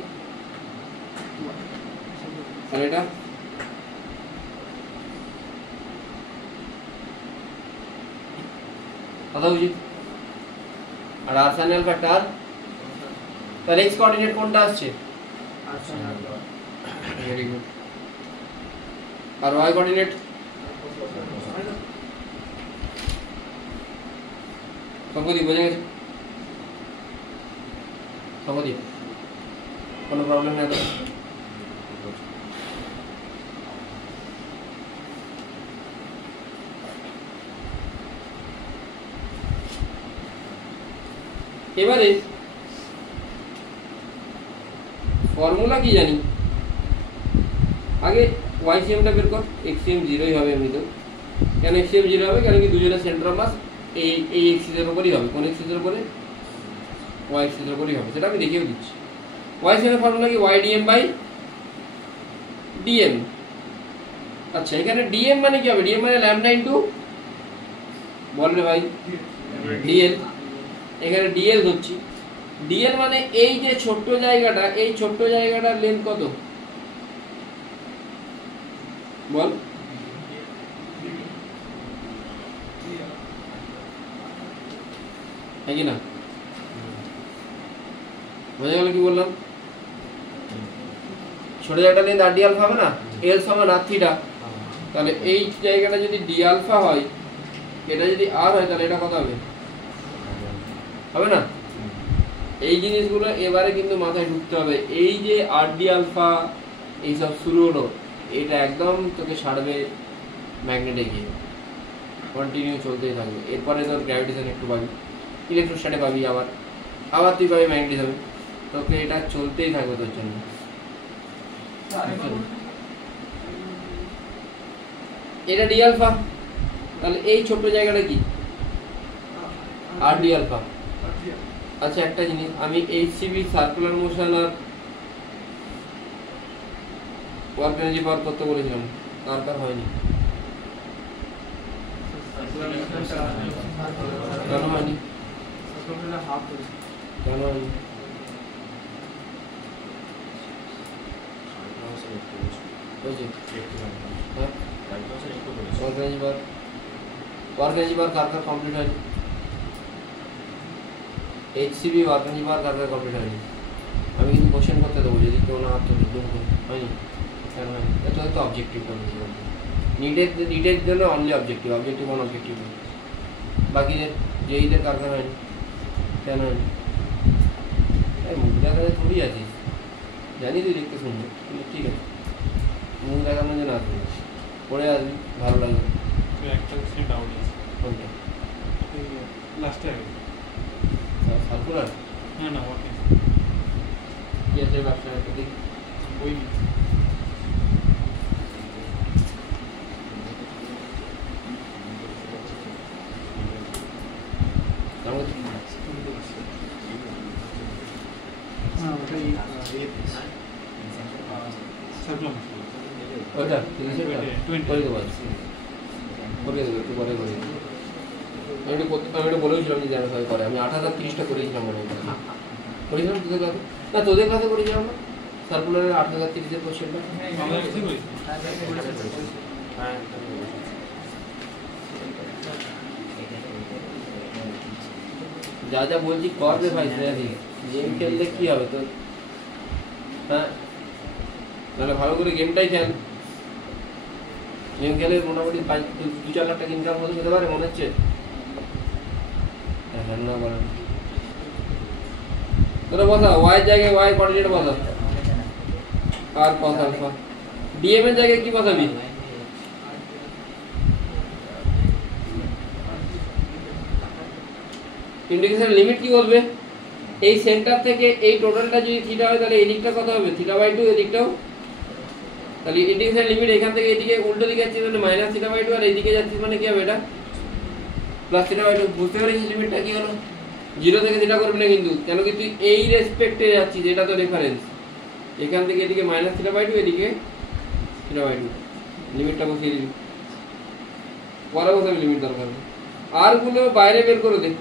আর এটা কথা বুঝি, আর আর সাইন আলফা একটা, আর তার এক্স কোঅর্ডিনেট কোনটা আসছে? Very good. আর ওয়াই কোঅর্ডিনেট? সঙ্গদীপ বোঝা গেছে? সঙ্গদীপ কোনো প্রবলেম নেই তো? এবারে ফর্মুলা কি জানি, আগে ওয়াইসিএমটা বের কর। এক্সিএম 0ই হবে এমনিতেও। কেন এক্সিএম 0 হবে? কেন কি দুজনের সেন্টার অফ মাস এই এক্সিসের উপরই হবে। কোন এক্সিসের উপরে? ওয়াই এক্সিসের উপরই হবে, সেটা আমি দেখিয়েও দিচ্ছি। ওয়াইসিএম এর ফর্মুলা কি? Y DM by DM. আচ্ছা, এখানে ডিএম মানে কি হবে? ডিএম মানে ল্যামডা ইনটু, বল রে ভাই, ডিএল। এখানে ডিএল ধরছি। ডিএল মানে এই যে ছোট্ট জায়গাটা, এই ছোট্ট জায়গাটার লেন্থ কত বল? হ্যাঁ কি না? বোঝা গেল কি বললাম? ছোট জায়গাটা লেন্থ আর ডি আলফা হবে না? এল সমান আর থিটা। তাহলে এই জায়গাটা যদি ডি আলফা হয়, এটা যদি আর হয়, তাহলে এটা কত হবে? হবে না? এই জিনিসগুলো এবারে কিন্তু মাথায় ঢুকতে হবে। এই যে আর ডি আলফা এইসব শুরু হলো, এটা একদম তোকে ছাড়বে ম্যাগনেটে গিয়ে, কন্টিনিউ চলতেই থাকবে। এরপরে তোর গ্র্যাভিটেশন একটু পাবি, ইলেকট্রোস্ট্যাটে পাবি, আবার তুই পাবি ম্যাগনেটিজমে। তোকে এটা চলতেই থাকবে তোর জন্য। এটা ডি আলফা, তাহলে এই ছোট্ট জায়গাটা কি? আর ডি আলফা। আচ্ছা, একটা জিনিস, আমি এইচসিবি সার্কুলার মোশন আর ওয়ার্ক এনার্জি পাওয়ার করতে বলেছিলাম, কার হয়নি? কেন হয়নি? কেন হয়নি? ওয়ার্ক এনার্জি বার কার কমপ্লিট হয়নি? এইচসিবি ওয়ার্ক এনার্জি বার কার কমপ্লিট হয়নি? আমি কিন্তু কোশ্চেন করতে দেবো, যদি কেউ না হাত তুলে হয়নি। কেন হয়নি? এটা তো অবজেক্টিভ করেছি, নিটের জন্য only objective, objective on objective. বাকিদের যেইদের কার হয়নি, কেন হয়নি? এই মুখ দেখাতে থোড়ি আছিস, জানি তুই দেখতে শুনবো, কিন্তু ঠিক আছে, মুখ দেখানোর জন্য আসবি না, পড়ে আসবি, ভালো লাগবে। একটা ডাউট আছে, কোনটা? লাস্টে সার্কুলার না ওকে কি আছে ব্যবসা দেখি ওই ওটা করে দেবো, একটু পরে করে দেবো। আমি এটা বলেছিলাম যে যেন সবাই করে। আমি 8030টা করেছিলাম মনে হয়, করেছিলাম তোদের ক্লাসে? না, তোদের ক্লাসে করেছিলাম না সার্কুলারের 8030-এর কোশ্চেনটা? যা যা বলছি করবে ভাই, গেম খেললে কি হবে তোর? হ্যাঁ, তাহলে ভালো করে গেমটাই খেল। গেম খেলে মোটামুটি 2-4 লাখ টাকা ইনকাম হতে পারে মনে হচ্ছে। হ্যাঁ না বলেন তোরা বসা ওয়াই জায়গায় ওয়াই কোঅর্ডিনেট বসা আর cos আলফা। ডিএম এর জায়গায় কি বসাবি? ইন্টিগ্রেশন লিমিট কি বলবে? এই সেন্টার থেকে এই টোটালটা যদি থিটা হয় তাহলে এই দিকটা কত হবে? θ/2 এই দিকটাও। তাহলে ইন্টিগ্রেশন লিমিট এখান থেকে এদিকে উল্টো দিকে যাচ্ছে মানে -θ/2 আর এইদিকে যাচ্ছে মানে কি হবে এটা? +θ/2। বুঝতে পারছিস লিমিটটা কি হলো? 0 থেকে থিটা করবি না কিন্তু, কেন কি তুই এই রেসপেক্টে যাচ্ছিস, এটা তো রেফারেন্স। এখান থেকে এদিকে -θ/2 এদিকে θ/2, লিমিটটা বসিয়ে দিবি। পরে বসাবি লিমিট দরকার নেই। আর গুলো বাইরে বের করে দে,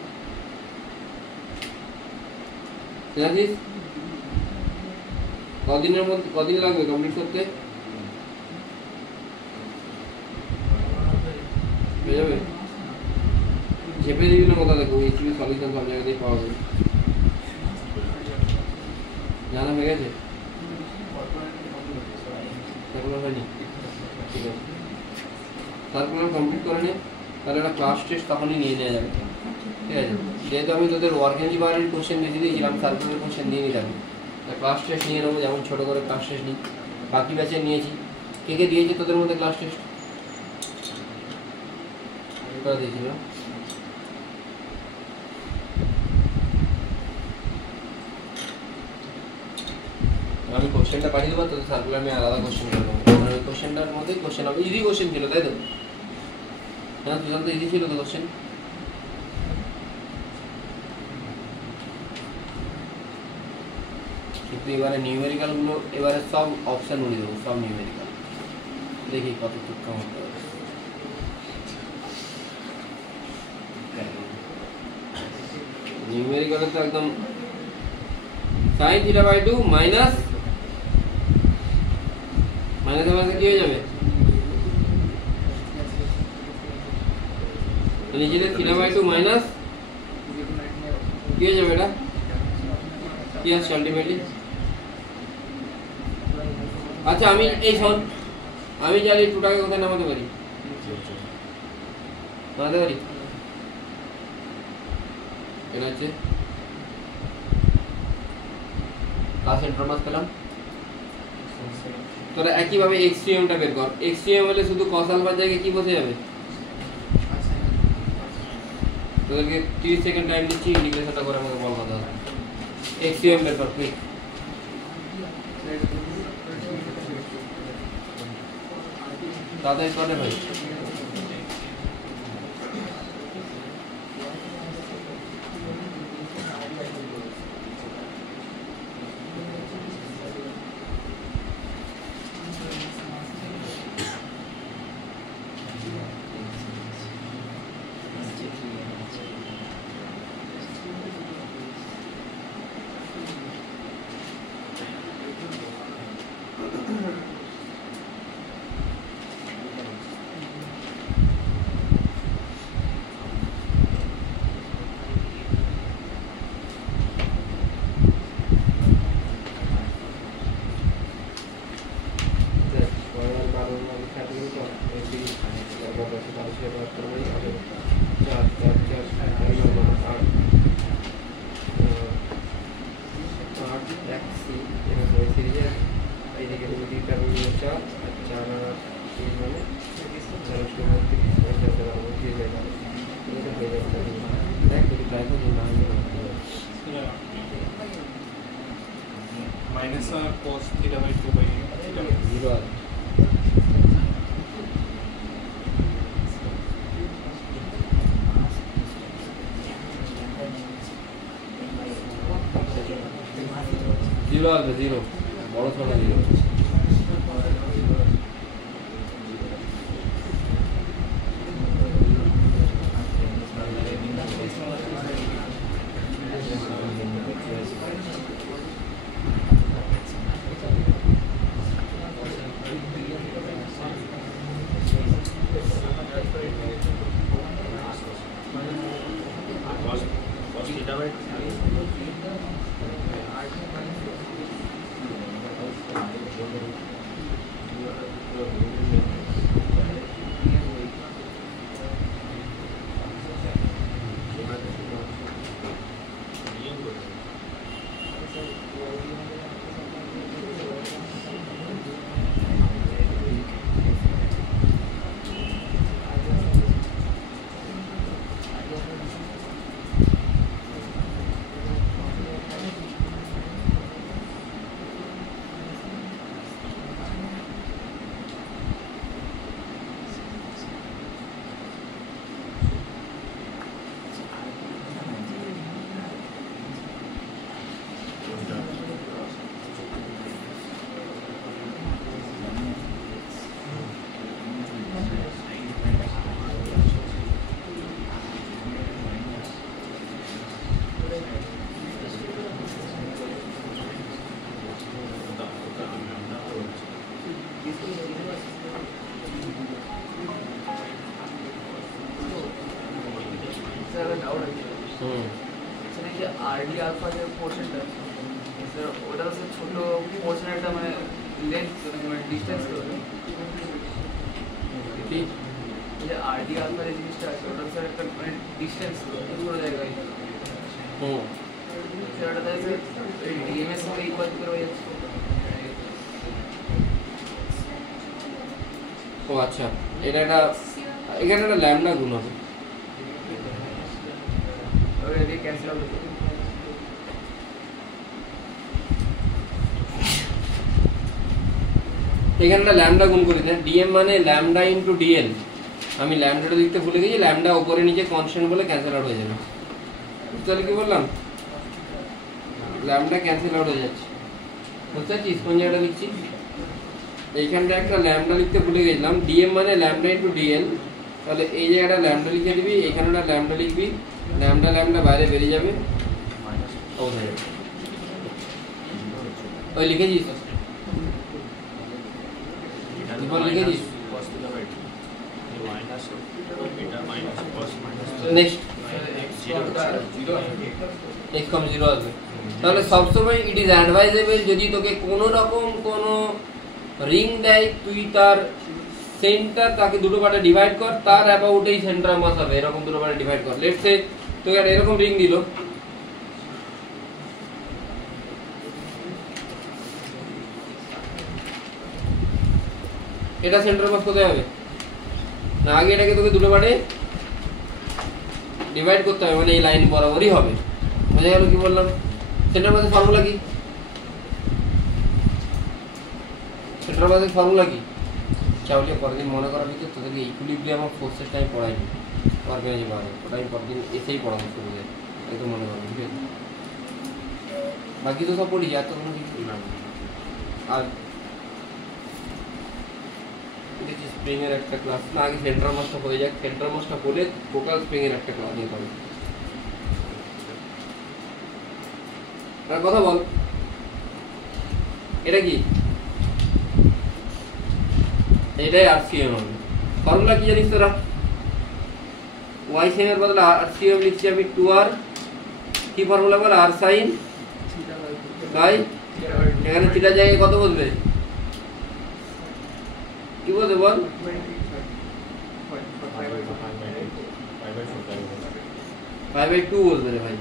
জানিস কদিনের মধ্যে কদিন লাগবে কমপ্লিট করতে? হয়ে যাবে? চেপে দিবি না কোথা দেখো, এইচবি সলিউশন সব জায়গাতেই পাওয়া যাবে। জানা হয়ে গেছে? এখনো হয়নি? ঠিক আছে, সার্কুলার কমপ্লিট করে নে, তাহলে একটা ক্লাস টেস্ট তখনই নিয়ে নেওয়া যাবে। ঠিক আছে, যেহেতু আমি তোদের ওয়ার্কেন্সি বারের কোশ্চেন দিয়ে দিয়েছিলাম, সার্কুলার কোশ্চেন দিয়ে নিতাম, ক্লাস টেস্ট নিয়ে নেবো। যেমন ছোটো করে ক্লাস টেস্ট নিই, বাকি ব্যাচে নিয়েছি। কে কে দিয়েছে তোদের মধ্যে ক্লাস টেস্ট? করা দিয়েছিল? আমি কোশ্চেনটা পাঠিয়ে দেবো, তোদের সার্কুলার আমি আলাদা কোশ্চেন করে দেবো। ওই কোশ্চেনটার মধ্যেই কোশ্চেন হবে, ইজি কোশ্চেন ছিল তাই তো? হ্যাঁ সুশান্ত, ইজি ছিল তো কোশ্চেন? কিন্তু এবারে নিউমেরিক্যালগুলো এবারে সব অপশান উড়িয়ে দেবো, সব নিউমেরিক্যাল। দেখি কত টুক হতে পারে। নিউমেরিক্যালে তো একদম sin θ/2 মাইনাস কি হয়ে যাবে? নিচে θ/2 মাইনাস কি হয়ে যাবে? এটা কি আসছে আলটিমেটলি? আচ্ছা আমি এই শোন, আমি চাইলে 2 টাকা কোথায় নামাতে পারি? নামাতে পারি? এটা হচ্ছে ক্লাস সেন্টার মাস পেলাম। তোরা একইভাবে এক্সট্রিমটা বের কর। এক্সট্রিম হলে শুধু cos আলফার জায়গায় কি বসে যাবে? তোদেরকে 30 সেকেন্ড টাইম দিচ্ছি, ইন্টিগ্রেশনটা করে আমাকে বল কথা। এক্সট্রিম বের কর কুইক। তাড়াতাড়ি করে ভাই। minus cos θ/2 0 আসবে, 0 বড় ছোট 0। cos θ/2 স্যার ডাউট আছে সেটা কি আরডি আলফা যে পোর্শনটা স্যার ওটা হচ্ছে ছোট পোর্শন একটা মানে লেন্থ মানে ডিসটেন্স করে ঠিক যে আরডি আলফা যে জিনিসটা আছে ওটা স্যার একটা মানে ডিসটেন্স পুরো জায়গায় স্যার ওটা তাহলে ডিএমএস সঙ্গে ইকুয়াল করে হয়ে যাচ্ছে। ও আচ্ছা, এটা একটা এখানে একটা ল্যামডা গুণ হবে। ওটা ক্যান্সেল হবে। এখানে একটা ল্যামডা গুণ করে দেন, ডিএম মানে ল্যামডা ইন্টু ডিএল। আমি ল্যামডাটা লিখতে ভুলে গেছি, ল্যামডা উপরে নিচে কনস্ট্যান্ট বলে ক্যান্সেল আউট হয়ে যাবে। তাহলে কি বললাম, ল্যামডা ক্যান্সেল আউট হয়ে যাচ্ছে। বুঝতে পারছিস কোন জায়গাটা লিখছি? এইখানটা একটা ল্যামডা লিখতে ভুলে গেছিলাম, ডিএম মানে ল্যামডা ইন্টু ডিএল। তাহলে এই জায়গাটা ল্যামডা লিখে দিবি, এখানে একটা ল্যামডা লিখবি, ল্যামডা ল্যামডা বাইরে বেরিয়ে যাবে। ওই লিখেছিস? লিখেছিস? নেক্সট কম 0 আসবে। তাহলে সবসময় ইট ইজ অ্যাডভাইজেবল, যদি তোকে কোনো রকম কোনো রিং দেয়, তুই তার সেন্টার তাকে দুটো পার্টে ডিভাইড কর, তার অ্যাবাউটেই সেন্টার মাস হবে, এরকম দুটো পার্টে ডিভাইড কর। লেটস সে তোকে একটা এরকম রিং দিল, এটা সেন্টার মাস কোথায় হবে? না আগে এটাকে তোকে দুটো পার্টে ডিভাইড করতে হবে, মানে এই লাইন বরাবরই হবে। বোঝা গেল কি বললাম? সেন্টার মাসের ফর্মুলা কি? সেন্টার মাসের ফর্মুলা কি? চাউলিয়া পরের দিন মনে করার ভিতরে তোদেরকে ইকুইলিব্রিয়াম অফ ফোর্সের টাইম পড়াইনি, অর্গানাইজ পাবে, ওটা আমি পরের দিন এসেই পড়াবো শুরুতে, একদম মনে করবো, ঠিক আছে? বাকি তো সব পড়ি, আর তো কোনো কিছু না। আর দেখছি স্প্রিং এর একটা ক্লাস না, আগে সেন্টার মাসটা হয়ে যাক, সেন্টার মাসটা হলে টোটাল স্প্রিং এর একটা ক্লাস নিতে হবে। কথা বল, এটা কি? এটাই আরসিএম হবে। ফর্মুলা কি জানিস তোরা? ওয়াই সাইন এর বদলে আরসিএম লিখছি আমি 2r। কি ফর্মুলা বল? আর সাইন বাই, এখানে থিটা জায়গায় কত বলবে? কি বলবে বল? 5/2 বলবে রে ভাই।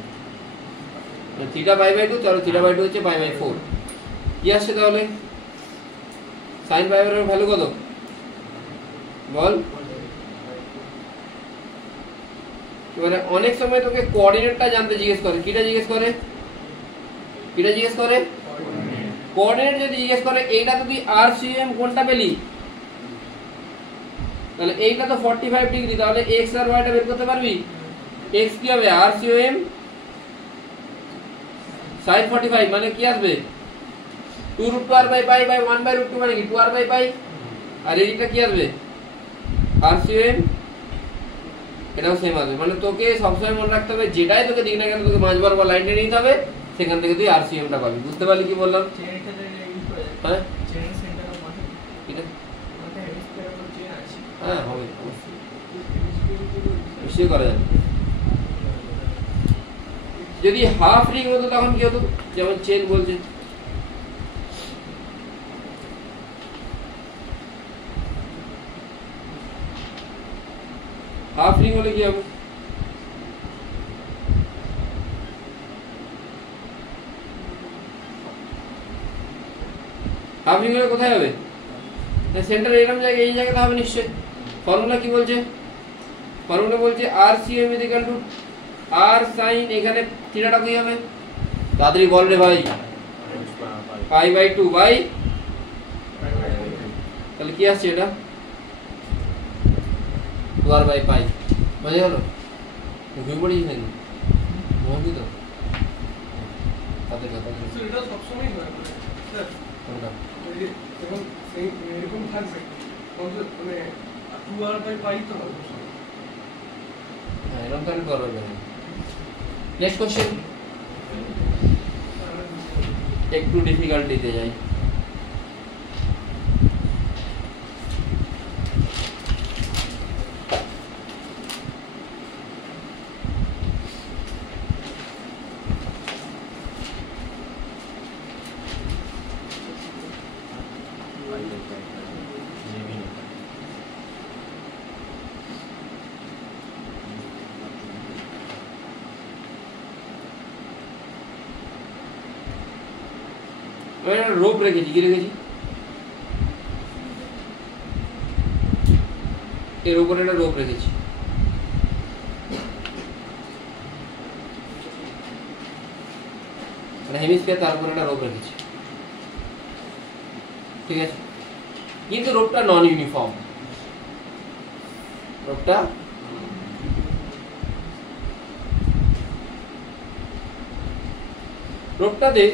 থিটা 5/2, চলো থিটা 2 হচ্ছে 5/4। কি আসছে তাহলে? সাইন 5 এর ভ্যালু কত বল? এবারে অনেক সময় তোকে কোঅর্ডিনেটটা জানতে জিজ্ঞেস করে। কিটা জিজ্ঞেস করে? কিটা জিজ্ঞেস করে? কোঅর্ডিনেট যদি জিজ্ঞেস করে, এইটা তো তুই আরসিএম কোনটা পেলি? তাহলে এইটা তো 45 ডিগ্রি, তাহলে এক্স আর ওয়াইটা বের করতে পারবি? এক্স কি হবে? আরসিএম sin 45 মানে কি আসবে? 2√2r/π 1/√2 মানে কি 2r/π, আর এইটা কি আসবে? আরসিএম, এটাও সেম আসবে। মানে তোকে সবসময় মনে রাখতে হবে, যেটাই তোকে দিক না কেন তোকে মাঝ বরাবর লাইনটা নিতে হবে, সেখান থেকে তুই আরসিএমটা পাবি। বুঝতে পারলি কি বললাম? হ্যাঁ হ্যাঁ হবে, নিশ্চয়ই করা যাবে। যদি হাফ রিং হতো তখন কি হতো? যেমন চেন বলছে, হাফ রিং হলে কি হবে? হাফ রিং হলে কোথায় হবে? সেন্টার এরকম জায়গায়, এই জায়গাটা হবে নিশ্চয়ই। ফর্মুলা কি বলছে? ফর্মুলা বলছে RCM equal to R sine, এখানে থিটাটা কি হবে? তাড়াতাড়ি বল রে ভাই। π/2 বাই, তাহলে কি আসছে এটা? 2r/π। বুঝে গেল? ঘুরে পড়িস নাকি? মনে তো তাদের কথা এটা সবসময় হয় স্যার, কোনটা? যখন এরকম থাকবে মানে 2r/π তো হবে। হ্যাঁ, এরকম তাহলে করবে না। নেক্সট কোশ্চেন, একটু ডিফিকাল্টিতে যাই। আমি একটা রোপ রেখেছি, কি রেখেছি, এর উপরে একটা রোপ রেখেছি। হেমিস্ফিয়ার, তার উপরে একটা রোপ রেখেছি, ঠিক আছে। কিন্তু রোপটা নন uniform, রোপটা রোপটাতে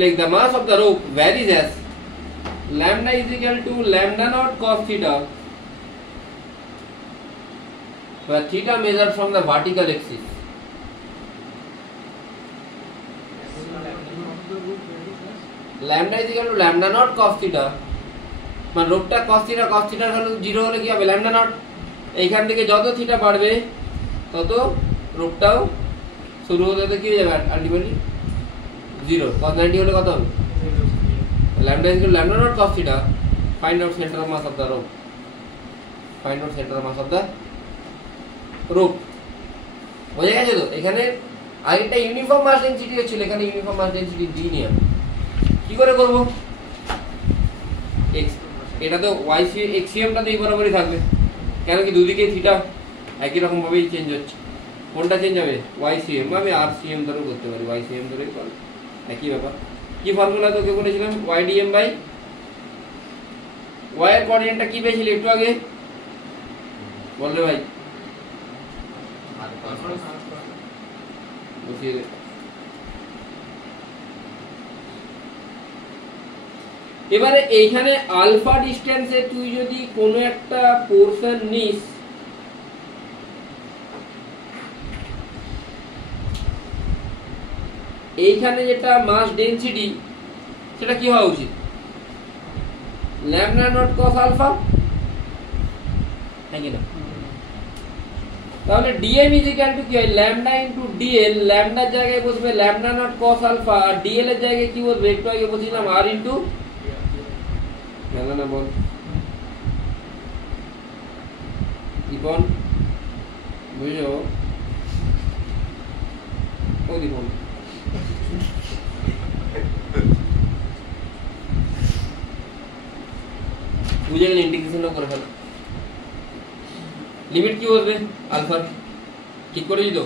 like the mass of the rope varies as lambda is equal to lambda naught cos theta, where theta measured from the vertical axis. Lambda is equal to lambda naught cos theta, মানে রোপটা cos theta এর value 0 হলে কি হবে, lambda naught, এইখান থেকে যত theta বাড়বে তত রোপটাও শুরু হতে কি হয়ে যাবে আলটিমেটলি 0। cos 90 হলে কত হবে, lambda is equal to lambda naught cos theta, find out center of mass of the rope, find out center of mass of the rope। বোঝা গেছে তো? এখানে আরেকটা ইউনিফর্ম মাস ডেনসিটি ছিল, এখানে ইউনিফর্ম মাস ডেনসিটি দিইনি আমি, কি করে করব, x এটা তো y xcmটা তো এই বরাবরই থাকবে, কেন কি দুদিকে থিটা একই রকম ভাবেই চেঞ্জ হচ্ছে, কোনটা চেঞ্জ হবে, ycm, আমি rcm ধরে করতে পারি, ycm ধরেই করব, একই ব্যাপার। কি ফর্মুলা তোকে বলেছিলাম, ydm বাই y এর কোঅর্ডিনেটটা কি পেয়েছিলি একটু আগে বললে ভাই, বসিয়ে দে। এবারে এইখানে আলফা ডিস্টেন্সে তুই যদি কোনো একটা পোরশন নিস, এইখানে যেটা মাস ডেনসিটি সেটা কি হওয়া উচিত, ল্যামডা নট কস আলফা, হ্যাঁ কি না? তাহলে dm ইজ ইকুয়াল টু কি হয়, ল্যামডা ইনটু dl, ল্যামডার জায়গায় বসবে ল্যামডা নট কস আলফা, আর dl এর জায়গায় কি বসবে, একটু আগে বলছিলাম r ইনটু না বল দীপন, বুঝলো ও দীপন, বুঝে গেলে ইন্টিগ্রেশনটা করে ফেলো। লিমিট কি বসবে আলফার, ঠিক করেছি তো,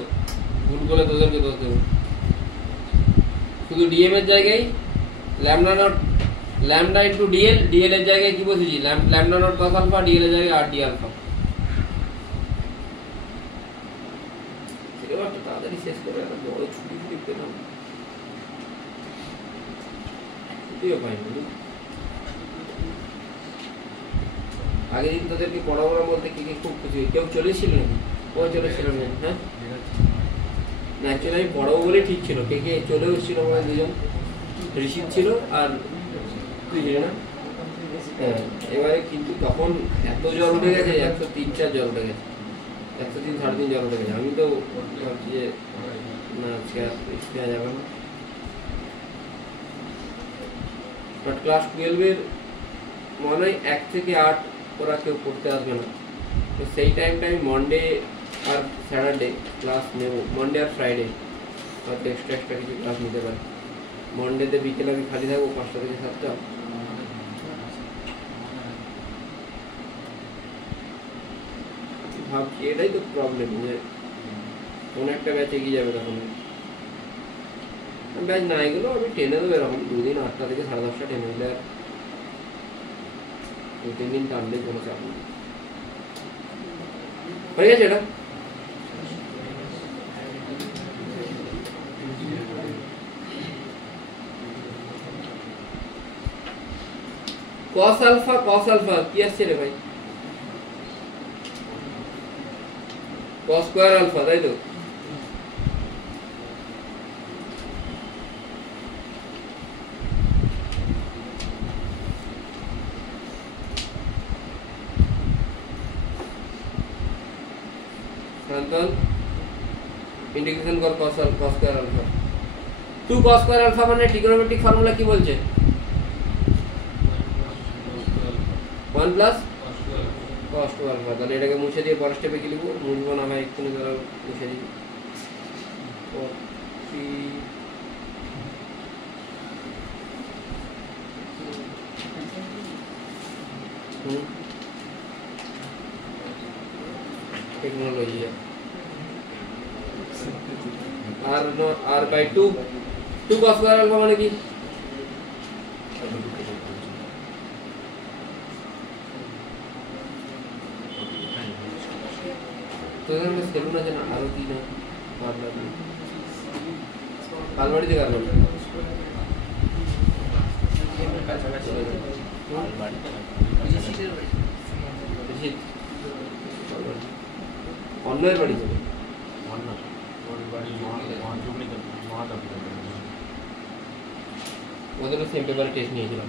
ভুল করে তোদেরকে দোষ দেবো। শুধু ডিএম এর জায়গায় lambda naught, lambda into DL, DL এর জায়গায় কি বসেছি, lambda naught cos alpha, DL এর জায়গায় আর ডি আলফা। সেটাও একটা তাড়াতাড়ি শেষ করে একটা বড় ছুটি পেলাম, ছুটিও পাইনি। আগের দিন তোদেরকে পড়াবো না বলতে কি খুব খুশি, কেউ চলেছিল নাকি, ও চলেছিল না, হ্যাঁ না অ্যাকচুয়ালি আমি পড়াবো বলে ঠিক ছিল, কে কে চলেও এসেছিল মানে দুজন, ঋষিক ছিল আর তুই ছিল না, হ্যাঁ। এবারে কিন্তু তখন এত জল উঠে গেছে, 103-4 জল উঠে গেছে, 103-3.5 জল উঠে গেছে। আমি তো ভাবছি যে না আজকে যাবে না, বাট ক্লাস 12-এর মনে হয় 1 থেকে 8 ওরা কেউ পড়তে আসবে না, তো সেই টাইমটা আমি মন্ডে আর স্যাটারডে ক্লাস নেব, মন্ডে আর ফ্রাইডে হয়তো এক্সট্রা কিছু ক্লাস নিতে পারি। মন্ডেতে বিকেলে আমি খালি থাকবো 5টা থেকে 7টা, ভাবছি এটাই তো প্রবলেম, যে কোন একটা ব্যাচে এগিয়ে যাবে, তখন ব্যাচ না এগুলো আমি টেনে দেবো এরকম 2 দিন 8টা থেকে 10:30টা টেনে দিলে, আর 2-3 দিন টানলে কোনো চাপ নেই, হয়ে গেছে এটা। cos alpha কি আসছে রে ভাই, cos স্কয়ার আলফা, তাই তো? इंटीग्रेशन कर cos स्क्वायर अल्फा, तू cos स्क्वायर अल्फा মানে ট্রিগোনোমেট্রিক ফর্মুলা কি বলছে, 1 প্লাস cos 2 আলফা। তাহলে এটাকে মুছে দিয়ে পরের স্টেপে কি লিখব, মুছবো না ভাই, এক্ষুনি ধরো মুছে দিই, 3 टेक्नोलॉजी है r by 2 cos square alpha মানে কি তো এখানে সেলুন আছে না আরো কি না কালবাড়িতে অন্যের বাড়ি যাবে ওদেরও সেম পেপারে টেস্ট নিয়েছিলাম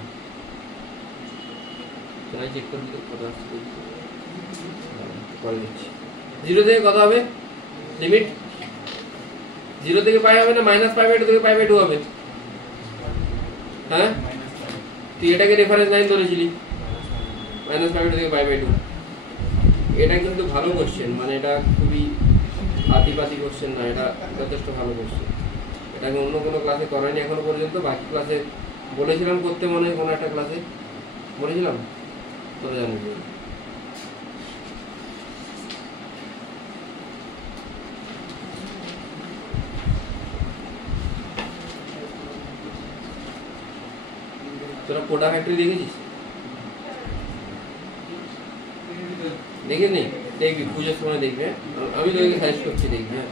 চেক করে দিতে কত আসছে করে দিচ্ছি 0 থেকে কত হবে লিমিট 0 থেকে পাই হবে না -π/2 থেকে π/2 হবে হ্যাঁ তুই এটাকে রেফারেন্স লাইন ধরেছিলি -π/2 থেকে π/2 এটা কিন্তু ভালো কোশ্চেন মানে এটা খুবই আদিবাসী কোশ্চেন না এটা যথেষ্ট ভালো কোশ্চেন এটাকে অন্য কোনো ক্লাসে করাইনি এখনো পর্যন্ত বাকি ক্লাসে বলেছিলাম করতে মনে হয় কোনো একটা ক্লাসে বলেছিলাম তোরা জানিস তোরা কোডা ফ্যাক্টরি দেখেছিস দেখিনি দেখবি পুজোর সময় দেখবে আমি তোকে সাজেস্ট করছি দেখবি হ্যাঁ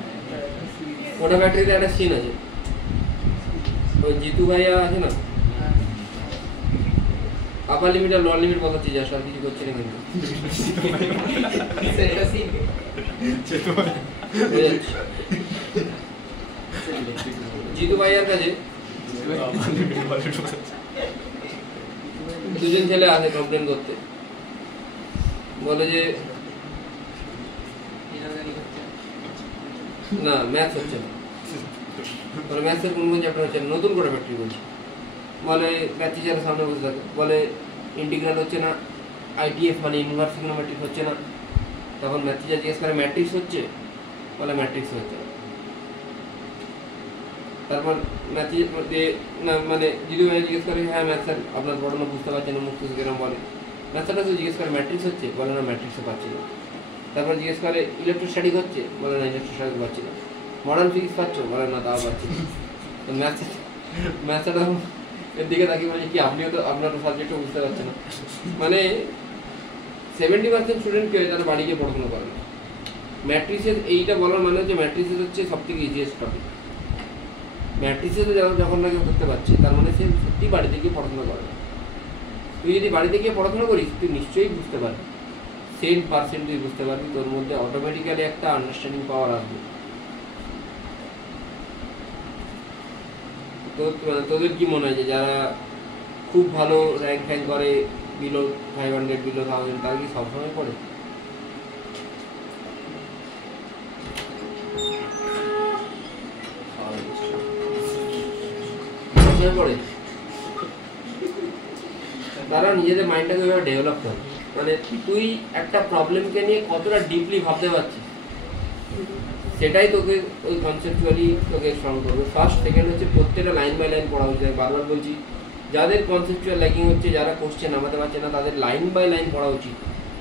কোডা ফ্যাক্টরিতে একটা সিন আছে ওই জিতু ভাইয়া আছে না আপার লিমিট আর লোয়ার লিমিট বসাচ্ছি যা আর কিছু করছি না কিন্তু জিতু ভাইয়ার কাছে দুজন ছেলে আসে কমপ্লেন করতে বলে যে না ম্যাথস হচ্ছে না বলে ম্যাথসের কোন কোন চ্যাপ্টার হচ্ছে না নতুন করে ফ্যাক্টরি বলছি বলে ম্যাথ টিচারের সামনে বসে থাকে বলে ইন্টিগ্রাল হচ্ছে না আইটিএফ মানে ইনভার্স ট্রিগনোমেট্রিক হচ্ছে না তখন ম্যাথ টিচার জিজ্ঞেস করে ম্যাট্রিক্স হচ্ছে বলে ম্যাট্রিক্স হচ্ছে তারপর ম্যাথ না মানে যদি জিজ্ঞেস করে হ্যাঁ ম্যাথ স্যার আপনার পড়ানো বুঝতে পারছেন না মুক্ত কিরম বলে ম্যাথ স্যারটা তো জিজ্ঞেস করে ম্যাট্রিক্স হচ্ছে বলে না ম্যাট্রিক্সও পাচ্ছি না তারপর জিজ্ঞেস করে ইলেকট্রোস্ট্যাটিক হচ্ছে বলে না ইলেকট্রোস্ট্যাটিক পাচ্ছি না মডার্ন ফিজিক্স পাচ্ছ বলে না তাও পাচ্ছি না তো ম্যাথসটা এর দিকে তাকিয়ে বলছে কি আপনিও তো আপনার সাবজেক্টও বুঝতে পারছেন না মানে 70% স্টুডেন্ট কি হয় তারা বাড়ি গিয়ে পড়াশোনা করে না ম্যাট্রিক্সের এইটা বলার মানে হচ্ছে ম্যাট্রিক্সের হচ্ছে সব থেকে ইজিয়েস্ট টপিক ম্যাট্রিক্সে যখন না কেউ করতে পারছে তার মানে সে সত্যি বাড়িতে গিয়ে পড়াশোনা করে না তুই যদি বাড়িতে গিয়ে পড়াশোনা করিস তুই নিশ্চয়ই বুঝতে পারবি 10% তুই বুঝতে পারবি তোর মধ্যে অটোমেটিক্যালি একটা আন্ডারস্ট্যান্ডিং পাওয়ার আসবে তো তোদের কি মনে হয় যে যারা খুব ভালো র্যাঙ্ক ফ্যাঙ্ক করে বিলো 500 বিলো 1000 তারা কি সবসময় পড়ে পড়ে তারা নিজেদের মাইন্ডটাকে ওইভাবে ডেভেলপ করে মানে তুই একটা প্রবলেমকে নিয়ে কতটা ডিপলি ভাবতে পারছিস সেটাই তোকে ওই কনসেপচুয়ালি তোকে স্ট্রং করবে ফার্স্ট সেকেন্ড হচ্ছে প্রত্যেকটা লাইন বাই লাইন পড়া উচিত বারবার বলছি যাদের কনসেপচুয়াল ল্যাকিং হচ্ছে যারা কোশ্চেন নামাতে পারছে না তাদের লাইন বাই লাইন পড়া উচিত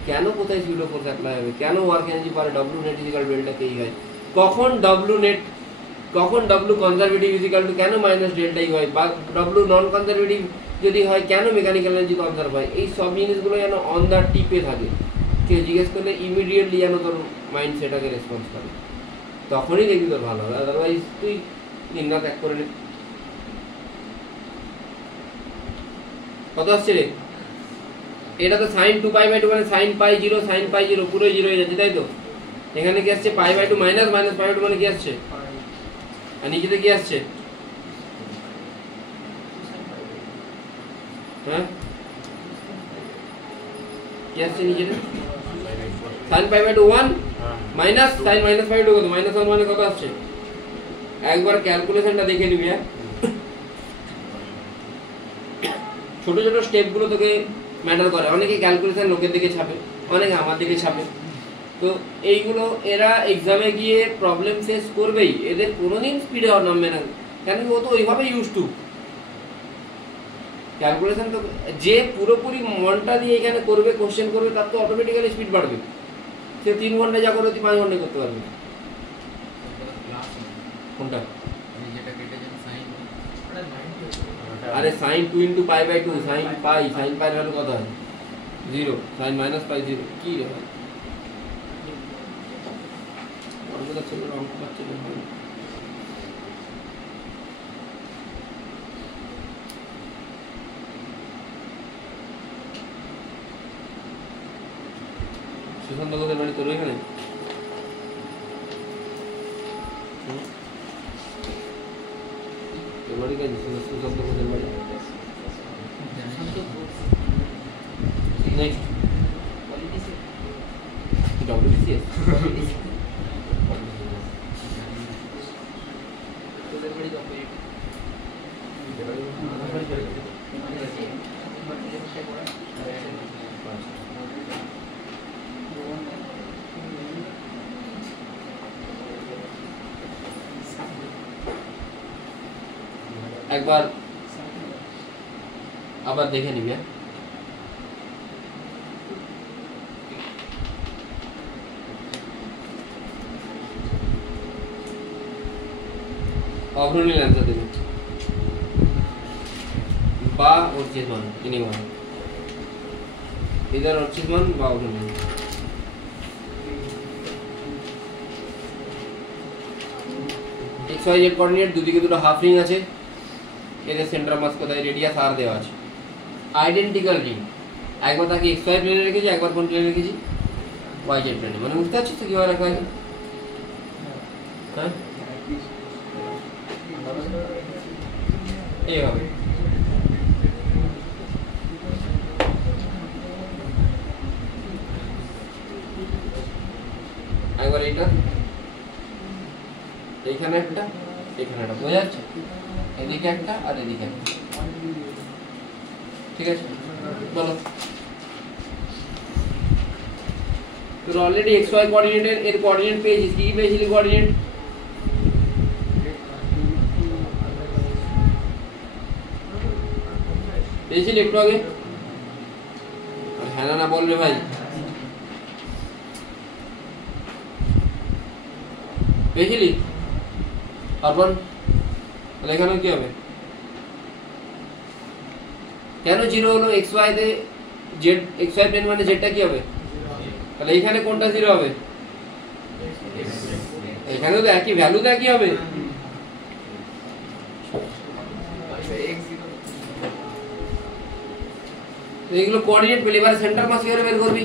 কেন কোথায় সিউডো ফোর্স অ্যাপ্লাই হবে কেন ওয়ার্ক এনার্জি পারে ডব্লিউ নেট ইজিক্যাল ডেল্টা কেই হয় কখন ডব্লিউ কনজারভেটিভ ইজিক্যাল টু কেন মাইনাস ডেল্টা ই হয় বা ডব্লিউ নন কনজারভেটিভ যদি হয় কেন মেকানিক্যাল এনার্জি কনজার্ভ হয় এই সব জিনিসগুলো যেন অন দ্য টিপে থাকে কেউ জিজ্ঞেস করলে ইমিডিয়েটলি যেন তোর মাইন্ড সেটাকে রেসপন্স করে তখনই দেখবি তোর ভালো হবে আদারওয়াইজ তুই দিনরাত এক করে নে কত আসছে রে এটা তো sin 2π/2 মানে sin π0 sin π0 পুরো 0 হয়ে যাচ্ছে তাই তো এখানে কি আসছে π/2 মাইনাস π/2 মানে কি আসছে আর নিচেতে কি আসছে হ্যাঁ কি আসছে নিচেতে sin π/2 1 মাইনাস sin -π/2 কত -1 মানে কত আসছে একবার ক্যালকুলেশনটা দেখে নিবি হ্যাঁ ছোট ছোট স্টেপগুলো তোকে ম্যাটার করে অনেকে ক্যালকুলেশন লোকের দিকে ছাপে অনেকে আমার দিকে ছাপে তো এইগুলো এরা এক্সামে গিয়ে প্রবলেম ফেস করবেই এদের কোনোদিন স্পিডে নামবে না কেন ও তো ওইভাবে ইউজ টু ক্যালকুলেশন তো যে পুরোপুরি মনটা দিয়ে এখানে করবে, কোশ্চেন করবে, তার তো অটোমেটিক্যালি স্পিড বাড়বে। সে 3 ঘন্টা যা করে তুই 5 ঘন্টায় করতে পারবি। কোনটা? আরে sin 2 × π/2 sin পাই এর ভ্যালু কত হয়? 0 sin -π 0 কি রে ভাই অঙ্কটা ছিল অঙ্ক পাচ্ছে না ভাই। সুশান্ত কোথায় বাড়ি তোর এখানে? তোর বাড়ি কাছে সুশান্ত কোথায় বাড়ি? নেক্সট WBCS একবার আবার দেখে নিবি। অগ্রণী आंसर देंगे बा और चीजमान इन्हीं मान इधर और चीजमान बा अग्रणी XYZ কোঅর্ডিনেট দুদিকে দুটো হাফ রিং আছে, এদের সেন্টার মাস কোথায়? রেডিয়াস r দেওয়া আছে। আইডেন্টিক্যাল রিং, একবার তাকে XY প্লেনে রেখেছি, একবার কোন প্লেনে রেখেছি? YZ প্লেনে। মানে বুঝতে পারছিস তো কিভাবে রাখা হয়? হ্যাঁ এইভাবে। একবার এইটা এইখানে একটা, এখানে একটা, বোঝা যাচ্ছে? এদিকে একটা আর এদিকে একটা, ঠিক আছে? বলো তোর অলরেডি XY কোঅর্ডিনেটের এর কোঅর্ডিনেট পেয়েছিস। কি পেয়েছিলি কোঅর্ডিনেট? পেয়েছিলি একটু আগে? হ্যাঁ না বলবে ভাই। পেয়েছিলি? অর্পণ তাহলে এখানেও কি হবে? কেন 0 হলো? XY তে জেড, XY প্লেন মানে জেডটা কি হবে? তাহলে এখানে কোনটা 0 হবে? এখানেও তো একই ভ্যালু, তো একই হবে। এগুলো কোঅর্ডিনেট পেলে এবার সেন্টার মাস কিভাবে বের করবি?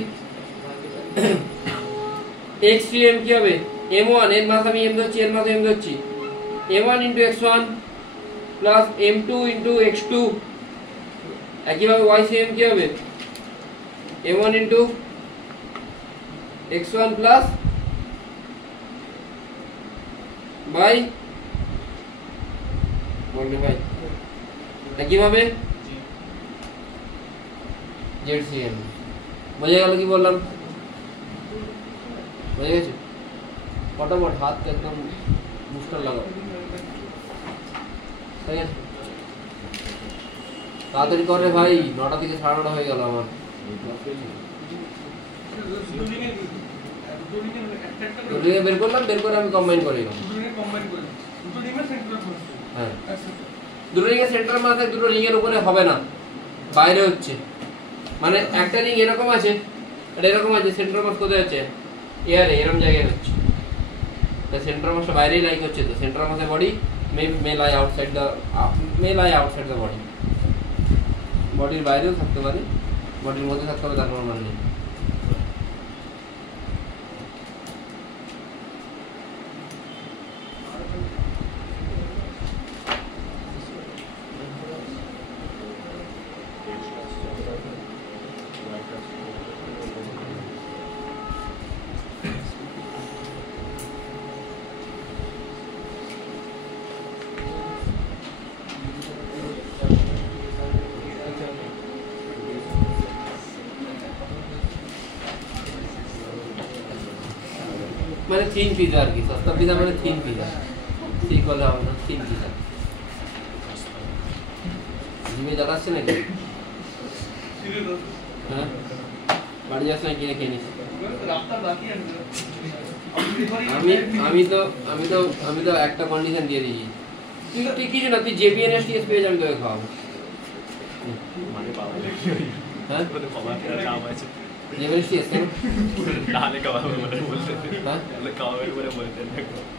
x3m কি হবে? m1 এর মাস আমি m ধরছি, এর মাস m ধরছি। m1 × x1 plus m2 × x2। একইভাবে ycm কি হবে? m1 × x1 প্লাস বাই বলবে ভাই। একইভাবে ZCM। বোঝা গেল কি বললাম? বোঝা গেছে? ফটাফট হাত একদম বুস্টার লাগাও, ঠিক আছে? তাড়াতাড়ি করে ভাই, 9টা থেকে 9:30 হয়ে গেল আমার। বের করলাম, বের করে আমি কম্বাইন করে দিলাম। হ্যাঁ, দুটো রিং এর সেন্টার মাস দুটো রিং এর উপরে হবে না, বাইরে হচ্ছে। মানে একটা রিং এরকম আছে আর এরকম আছে, সেন্টার মাস কোথায় আছে? এয়ারে, এরকম জায়গায় হচ্ছে। তো সেন্টার মাসটা বাইরেই লাইক হচ্ছে, তো সেন্টার মাসে body may lie outside the body। বডির বাইরেও থাকতে পারে, বডির মধ্যে থাকতে পারে, তার কোনো মানে নেই। মানে থিন পিজা আর কি, সস্তা পিজা মানে থিন পিজা, ঠিক হলে হবে না, থিন পিজা। জিমে জ্বালাচ্ছে নাকি? হ্যাঁ, বাড়ি যাস না কিনে খেয়ে নিস। আমি তো একটা কন্ডিশন দিয়ে দিয়েছি, তুই কিছু না, তুই JBNSTS পেয়ে যাবি, তোকে খাওয়াবো। হ্যাঁ, JBNSTS কেন?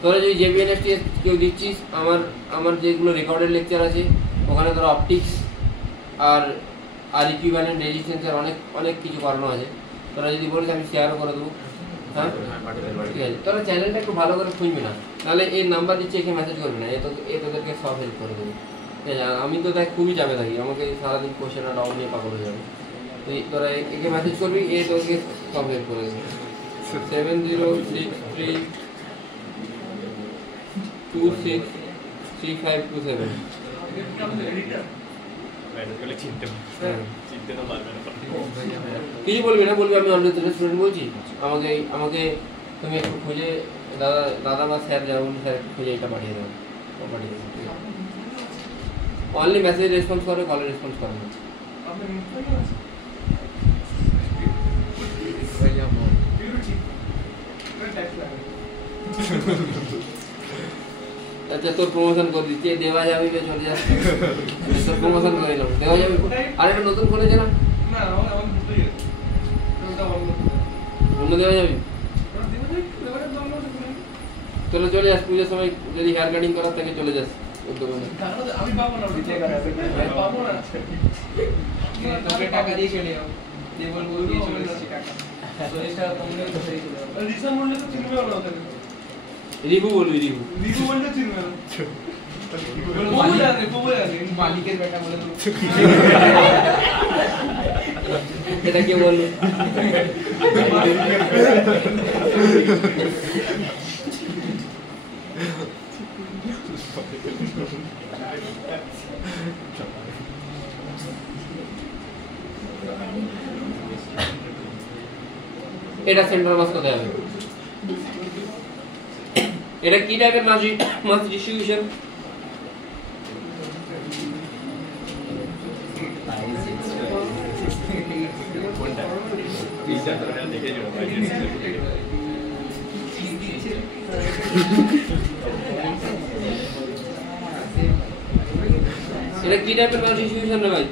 তোরা যদি JBNSTS কেউ দিচ্ছিস, আমার যেগুলো রেকর্ডেড লেকচার আছে ওখানে তোরা অপটিক্স আর ইকুইভ্যালেন্ট রেজিস্ট্যান্সের অনেক কিছু করানো আছে। তোরা যদি বলিস আমি শেয়ারও করে দেবো। হ্যাঁ ঠিক আছে, তোরা চ্যানেলটা একটু ভালো করে খুঁজবি না, নাহলে এই নাম্বার দিচ্ছে, একে মেসেজ করবি না, এ তোদেরকে সব হেল্প করে দেবে। ঠিক আছে, আমি তো দেখ খুবই চাপে থাকি, আমাকে সারাদিন কোশ্চেন আর ডাউন নিয়ে পাগল হয়ে যাবে। তুই তোরা একে মেসেজ করবি, এ তোকে সব হেল্প করে দেবে। 7063263527 কিছু বলবি না, বলবি আমি অন্য স্টুডেন্ট বলছি, আমাকে তুমি একটু খুঁজে দাদা বা স্যার যেমন স্যার খুঁজে এটা পাঠিয়ে দেবেন, অনলি মেসেজ রেসপন্স করে, কলে রেসপন্স করে না। আচ্ছা, তোর প্রমোশন করে দিচ্ছি, দেওয়া যাবে, চলে যাচ্ছে, তোর প্রমোশন করে দিলাম, দেওয়া যাবে। আর একটা নতুন খুলেছে না, অন্য দেওয়া যাবে, চলে যাস পুজোর সময়, যদি হেয়ার কাটিং করার থাকে চলে যাস উদ্যোগে। আমি পাবো না, পাবো না, তোকে টাকা দিয়ে চলে যাও, দিয়ে বলবো দিয়ে চলে যাচ্ছি টাকা, 40 টাকা কমলে তো সেই চলে যাবে। রিসা বললে তো চিনবে না ওদের, রিভু বলবি, রিভু বললে চিনবে না, বলবো জানে মালিকের বেটা বলে তো। এটা কে বললো? এটা সেন্ট্রাল মাস কোথায় হবে? এটা কি টাইপের মাস ডিস্ট্রিবিউশন? এটা কি টাইপের মাস ডিস্ট্রিবিউশন রে ভাই?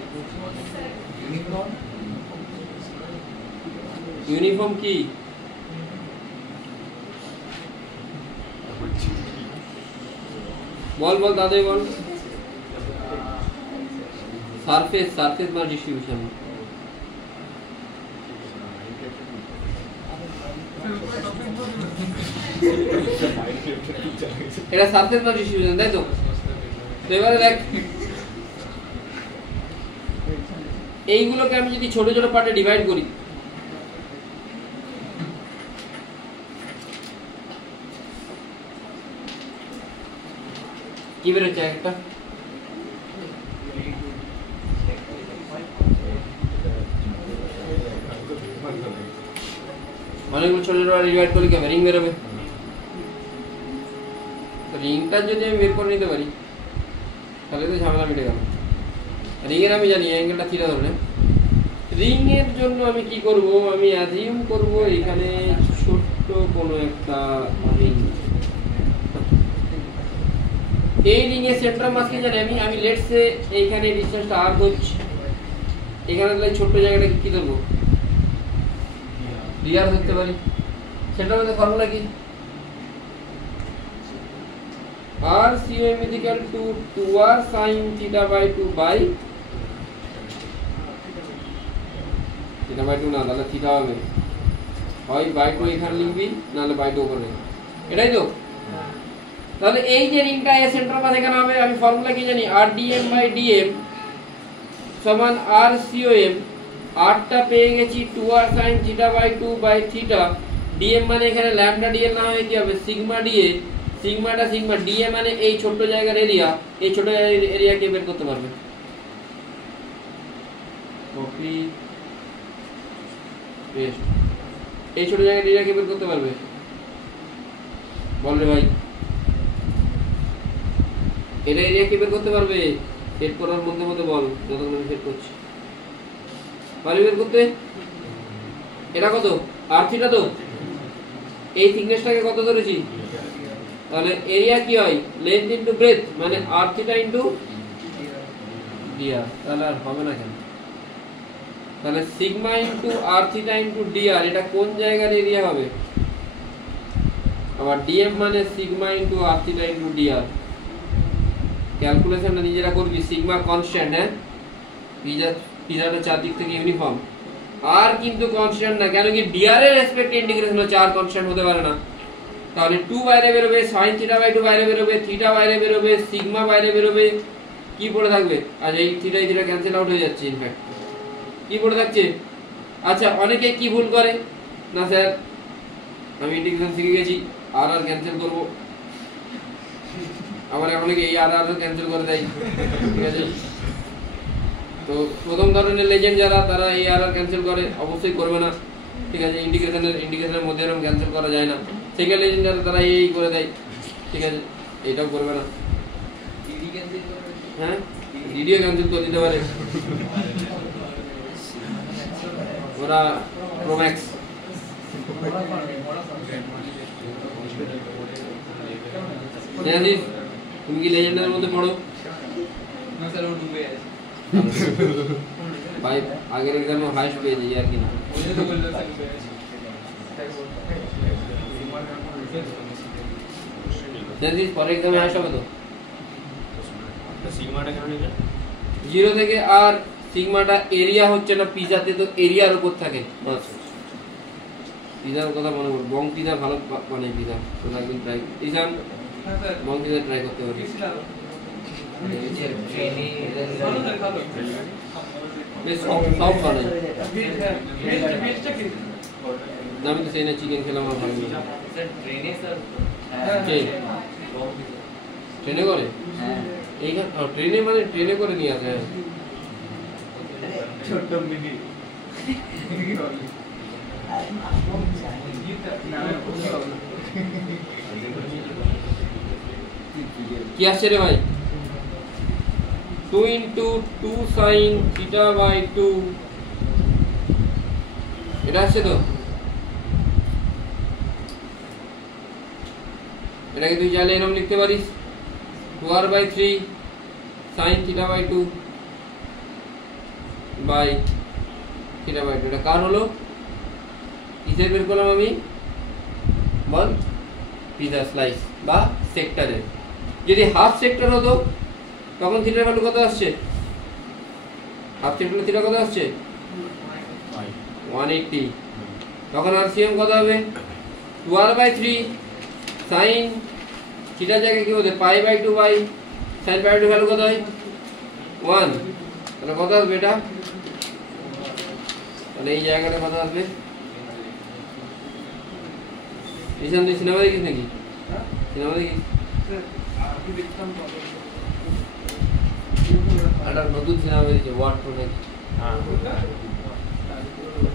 ইউনিফর্ম কি? বল দাদা বল। সারফেস মাস ডিস্ট্রিবিউশন। এটা সারফেস মাস ডিস্ট্রিবিউশন, তাই তো? এবারে দেখ, এইগুলোকে আমি যদি ছোট ছোট পার্টে ডিভাইড করি, কি বেরোচ্ছে একটা? অনেকগুলো ছোট ছোট ডিভাইড করলে কি হবে? রিং বেরোবে। রিংটা যদি আমি বের করে নিতে পারি তাহলে তো ঝামেলা মিটে গেল। রিংয়ের আমি জানি অ্যাঙ্গেলটা থিটা ধরবে। রিংয়ের জন্য আমি কি করব? আমি অ্যাজিউম করব এখানে ছোট্ট কোনো একটা রিং। এই রিংয়ের সেন্টার মাস কি জানি আমি লেটস সে এইখানে ডিসটেন্সটা r ধরছি, এখানে তাহলে ছোট্ট জায়গাটা কি ধরবো? dr ধরতে পারি। সেন্টার মাসের ফর্মুলা কি? r cum equal to 2r sin theta by 2 by theta by 2 না, তাহলে থিটা হবে হয় বাই 2 এখানে লিখবি, নাহলে বাই 2 করে, এটাই তো। তাহলে এই যে রিংটা এর সেন্টার মাস এখানে হবে, আমি ফর্মুলা কি জানি? rdm by dm সমান r cum, r টা পেয়ে গেছি 2r sin theta by 2 by theta, dm মানে এখানে lambda dl না হয়ে কি হবে? সিগমা dA, সিগমাটা সিগমা, dA মানে এই ছোট জায়গার এরিয়া, এই ছোট জায়গার এরিয়া কে বের করতে পারবে? কপি পেস্ট, এই ছোট জায়গার এরিয়া কে বের করতে পারবে? বল রে ভাই, এটা এরিয়া কে বের করতে পারবে? সেট করার মধ্যে মধ্যে বল, যতক্ষণ আমি সেট করছি। ভ্যালু বের করতে এটা কত আর থিটা, তো এই থিকনেসটাকে কত ধরেছি, তাহলে এরিয়া কি হয় লেন্থ ইনটু ব্রেথ মানে আর থিটা ইনটু ডিআর। তাহলে আর হবে না কেন, তাহলে সিগমা ইনটু আর থিটা ইনটু ডিআর এটা কোন জায়গার এরিয়া হবে, আবার ডিএম মানে সিগমা ইনটু আর থিটা ইনটু ডিআর। ক্যালকুলেশনটা নিজেরা করবি, সিগমা কনস্ট্যান্ট, হ্যাঁ পিজাটা চারদিক থেকে ইউনিফর্ম, আর কিন্তু কনস্ট্যান্ট না, কেন কি ডিআর এর রেসপেক্টে ইন্টিগ্রেশন হচ্ছে, আর কনস্ট্যান্ট হতে পারে না। তাহলে 2 বাইরে বেরোবে, sin থিটা বাই 2 বাইরে বেরোবে, থিটা বাইরে বেরোবে, সিগমা বাইরে বেরোবে, কি পড়ে থাকবে, আর এই থিটা থিটা ক্যান্সেল আউট হয়ে যাচ্ছে, ইনফ্যাক্ট কি পড়ে থাকছে। আচ্ছা অনেকে কি ভুল করে, না স্যার আমি ইন্টিগ্রেশন শিখে গেছি আর আর ক্যান্সেল করব, আবার অনেকে এই আর আর ক্যান্সেল করে দেয়, ঠিক আছে। তো প্রথম ধরনের লেজেন্ড যারা, তারা এই আর আর ক্যান্সেল করে, অবশ্যই করবে না, ঠিক আছে। ইন্টিগ্রেশনের মধ্যে এরকম ক্যান্সেল করা যায় না। সেকেন্ড লেজেন্ড যারা, তারা এই করে দেয়, ঠিক আছে, এটাও করবে না। হ্যাঁ ডিডিও ক্যান্সেল করে দিতে পারে ওরা, প্রোম্যাক্স। তুমি কি লেজেন্ডের মধ্যে পড়ো? না স্যার, ও ডুবে আছে ভাই, আগের এক্সামে হাইস্ট পেয়েছি আর কি না, ওই যে তো বললো স্যার ডুবে আছে। জানিস পরে এক্সামে হাইস্ট হবে তো। সিগমাটা কেন নিলে? 0 থেকে আর সিগমাটা এরিয়া হচ্ছে না পিজাতে, তো এরিয়ার উপর থাকে। পিজার কথা মনে করো, বং পিজা ভালো বানাই, পিজা তো একদিন ট্রাই, ইসান হ্যাঁ স্যার, বং পিজা ট্রাই করতে পারি। গেছিলাম। বেশ সব বানাই, ভেজটা কি? আমি তো সেই না চিকেন খেলাম, আমার ভালো লাগে। হ্যাঁ কে? ট্রেনে করে এইখানে, ট্রেনে মানে ট্রেনে করে নিয়ে আসে। ছোট্ট মিনি কি আসছে রে ভাই, 2 into 2 sin theta by 2, এটা আসছে তো। এটাকে তুই চাইলে এরকম লিখতে পারিস, 2r by 3 sin theta by 2 by theta by 2। এটা কার হলো, কিসের বের করলাম আমি বল, পিজা স্লাইস বা সেক্টরের। যদি হাফ সেক্টর হতো তখন থিটার ভ্যালু কত আসছে, হাফ সেক্টরে থিটা কত আসছে 180, তখন আরসিএম কত হবে 2r by 3 sin থিটার জায়গায় কি হতে pi by 2 by sin pi 2 value কত হয় 1, তাহলে কত আসবে এটা, তাহলে এই জায়গাটা কত আসবে। ঈশান তুই সিনেমা দেখিস নাকি, সিনেমা দেখিস? একটা নতুন সিনেমা বেরিয়েছে ওয়ার্ড টু নাকি,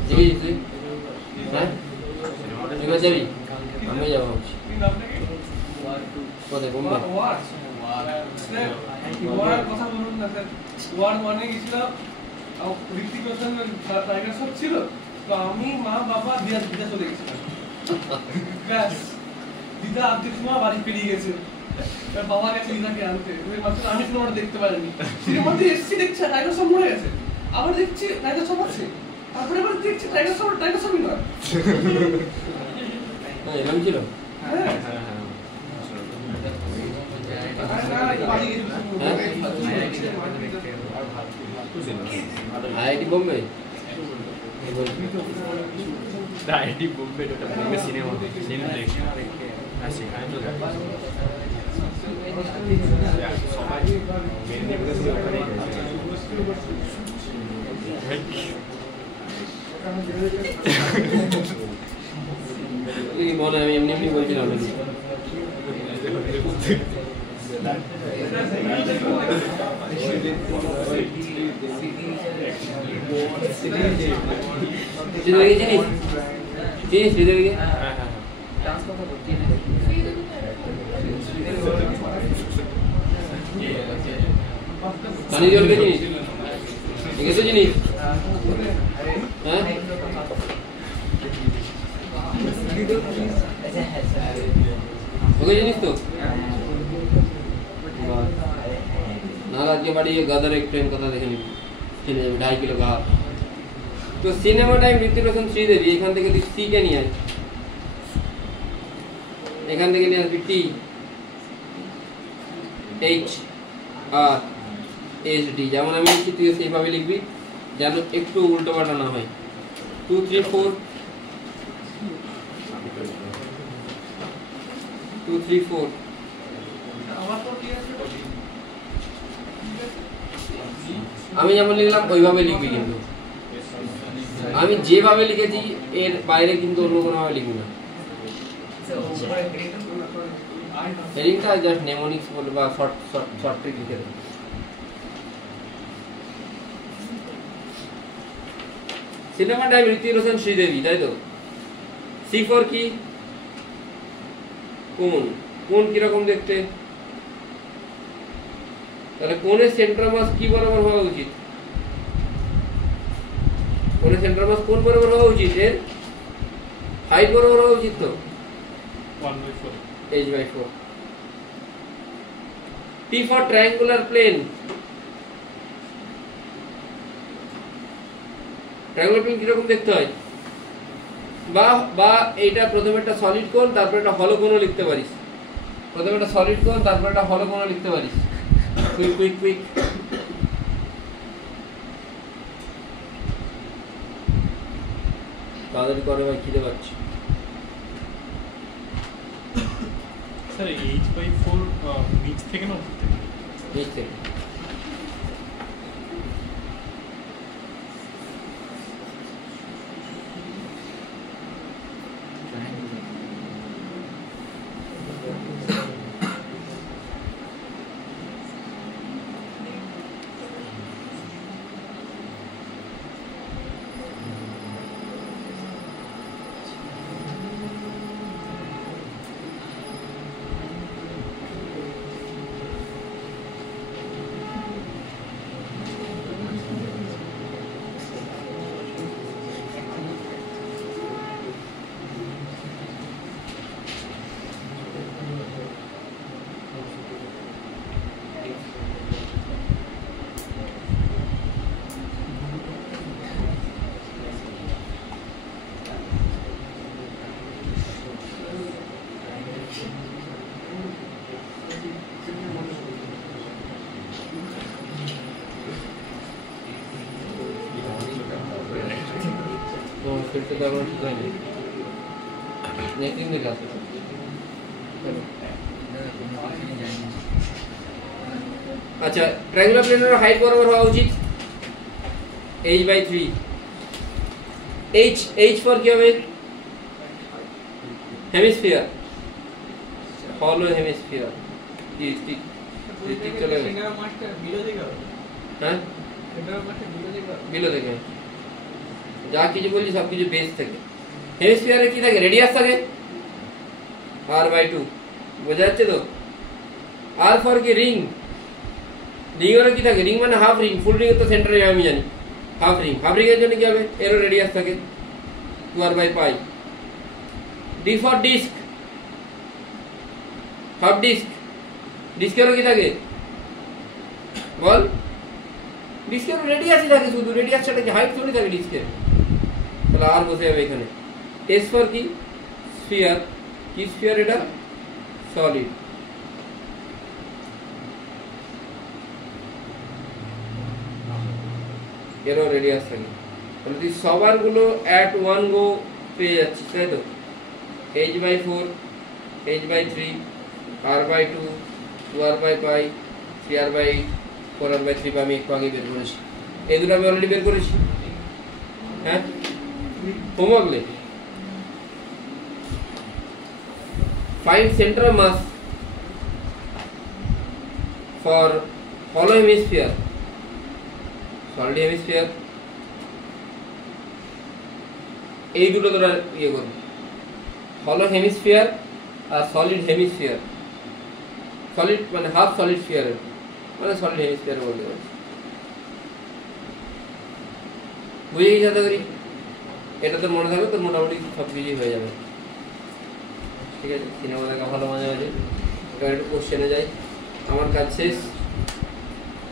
দেখেছিস তুই? হ্যাঁ এবার যাবি, আমি যাবো ভাবছি। কোথায় বোম্বে? কথা বলুন না স্যার, ওয়ার্ড মানে গেছিলাম, ঋত্বিক রোশন টাইগার সব ছিল, তো আমি মা বাবা দিদা চলে গেছিলাম, ব্যাস দিদা আর্ধেক সময় বাড়ি পেরিয়ে গেছে, বাবা গেছে দিদাকে আনতে, মাত্র আমি সিনেমাটা দেখতে পারিনি। সিনেমাতে এসছি দেখছি টাইগার সব মরে গেছে, আবার দেখছি টাইগার সব আছে, তারপরে আবার দেখছি টাইগার সবই নয়। এরকম ছিল? হ্যাঁ আইআইটি বোম্বে, আইআইটি বোম্বে ওটা বোম্বে সিনেমা দেখি, আর সেখানে তো সবাই মেন নিউজে ওখানেই মনে আমি এমনি এমনি বলছিলাম নাকি? ডান্স কথা বলছি না, সানি দেওয়ালকে চিনিস? একে তো চিনিস? হ্যাঁ ওকে চিনিস তো? না আজকে বাড়ি গাদার এক ট্রেন কথা দেখে নিবি, চলে যাবে 2.5 কিলো গাছ। তো সিনেমা টাইম ঋতিক রোশন শ্রীদেবী, এখান থেকে তুই সি কে নিয়ে আয়, এখান থেকে নিয়ে আসবি T H R S D, যেমন আমি লিখছি তুই সেইভাবে লিখবি যেন একটু উল্টো পাল্টা না হয়। 2 3 4 2 3 4 আমি যেমন লিখলাম ওইভাবে লিখবি, কিন্তু আমি যেভাবে লিখেছি এর বাইরে কিন্তু অন্য কোনোভাবে লিখবি না। হেডিংটা জাস্ট নেমোনিক্স বলে বা শর্ট ট্রিক লিখে দেবো। সিনেমা টাইম ঋতিক রোশন শ্রীদেবী, তাই তো? সি ফর কি? কোন কোন কিরকম দেখতে? তাহলে কোণের সেন্টার মাস কি বরাবর হওয়া উচিত? কোণের সেন্টার মাস কোন বরাবর হওয়া উচিত? এর হাইট বরাবর হওয়া উচিত তো 1/4 h/4। T for triangular plane, triangular plane কিরকম দেখতে হয়? বা এইটা প্রথমে একটা সলিড কোণ, তারপর একটা হলো কোণও লিখতে পারিস। প্রথমে একটা সলিড কোণ, তারপর একটা হলো কোণও লিখতে পারিস। Quick quick quick. তাড়াতাড়ি করে ভাই, খিদে পাচ্ছে। স্যার h/4 নিচ থেকে না উপর থেকে? নিচ থেকে। फिर तो क्या ठीक है नेटिंग दिखा अच्छा ट्रायंगुलर प्लेन हाइट बराबर হওয়া উচিত h/3 h ফর কি হবে হেমিস্ফিয়ার হলো হেমিস্ফিয়ার কি ঠিক ঠিক চলে গেল সেন্টার মাস্টার বিলো দেখো হ্যাঁ সেন্টার মাস্টার বিলো দেখো যা কিছু বলি সব কিছু বেস থেকে হেমিস্ফিয়ারে কি থাকে রেডিয়াস থাকে r/2 বোঝা যাচ্ছে তো r ফর কি রিং রিং এর কি থাকে রিং মানে হাফ রিং ফুল রিং এর তো সেন্টারে আমি জানি হাফ রিং এর জন্য কি হবে এর রেডিয়াস থাকে 2r/π d for disc half ডিস্কেরও কি থাকে বল ডিস্কের রেডিয়াসই থাকে শুধু রেডিয়াস ছাড়া কি হাইট থোড়ি থাকে ডিস্কের তাহলে আর বসে যাবে এখানে এস ফর কি স্ফিয়ার কি স্ফিয়ার এটা সলিড এরও রেডিয়াস থাকে তাহলে তুই সবার গুলো এট ওয়ান গো পেয়ে যাচ্ছিস তাই তো h/4 h/3 r/2 2r/π 3r/8 4r/3 আমি একটু আগে বের করেছি এই দুটো আমি অলরেডি বের করেছি হ্যাঁ হোমওয়ার্ক লে find centre of mass for hollow hemisphere solid hemisphere এই দুটো তোরা ইয়ে করবি hollow hemisphere আর solid hemisphere solid মানে হাফ solid sphere মানে সলিড হেমিস্ফিয়ার বলতে পারি। বুঝে গেছি আশা করি। এটা তো মনে থাকবে, তোর মোটামুটি সব কিছুই হয়ে যাবে। ঠিক আছে, সিনেমা দেখা ভালো মজা হয়েছে। এবার একটু কোশ্চেনে যাই। আমার কাজ শেষ।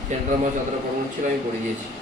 সেন্ট্রাল মাস যতটা পড়ানো ছিল আমি পড়ে দিয়েছি।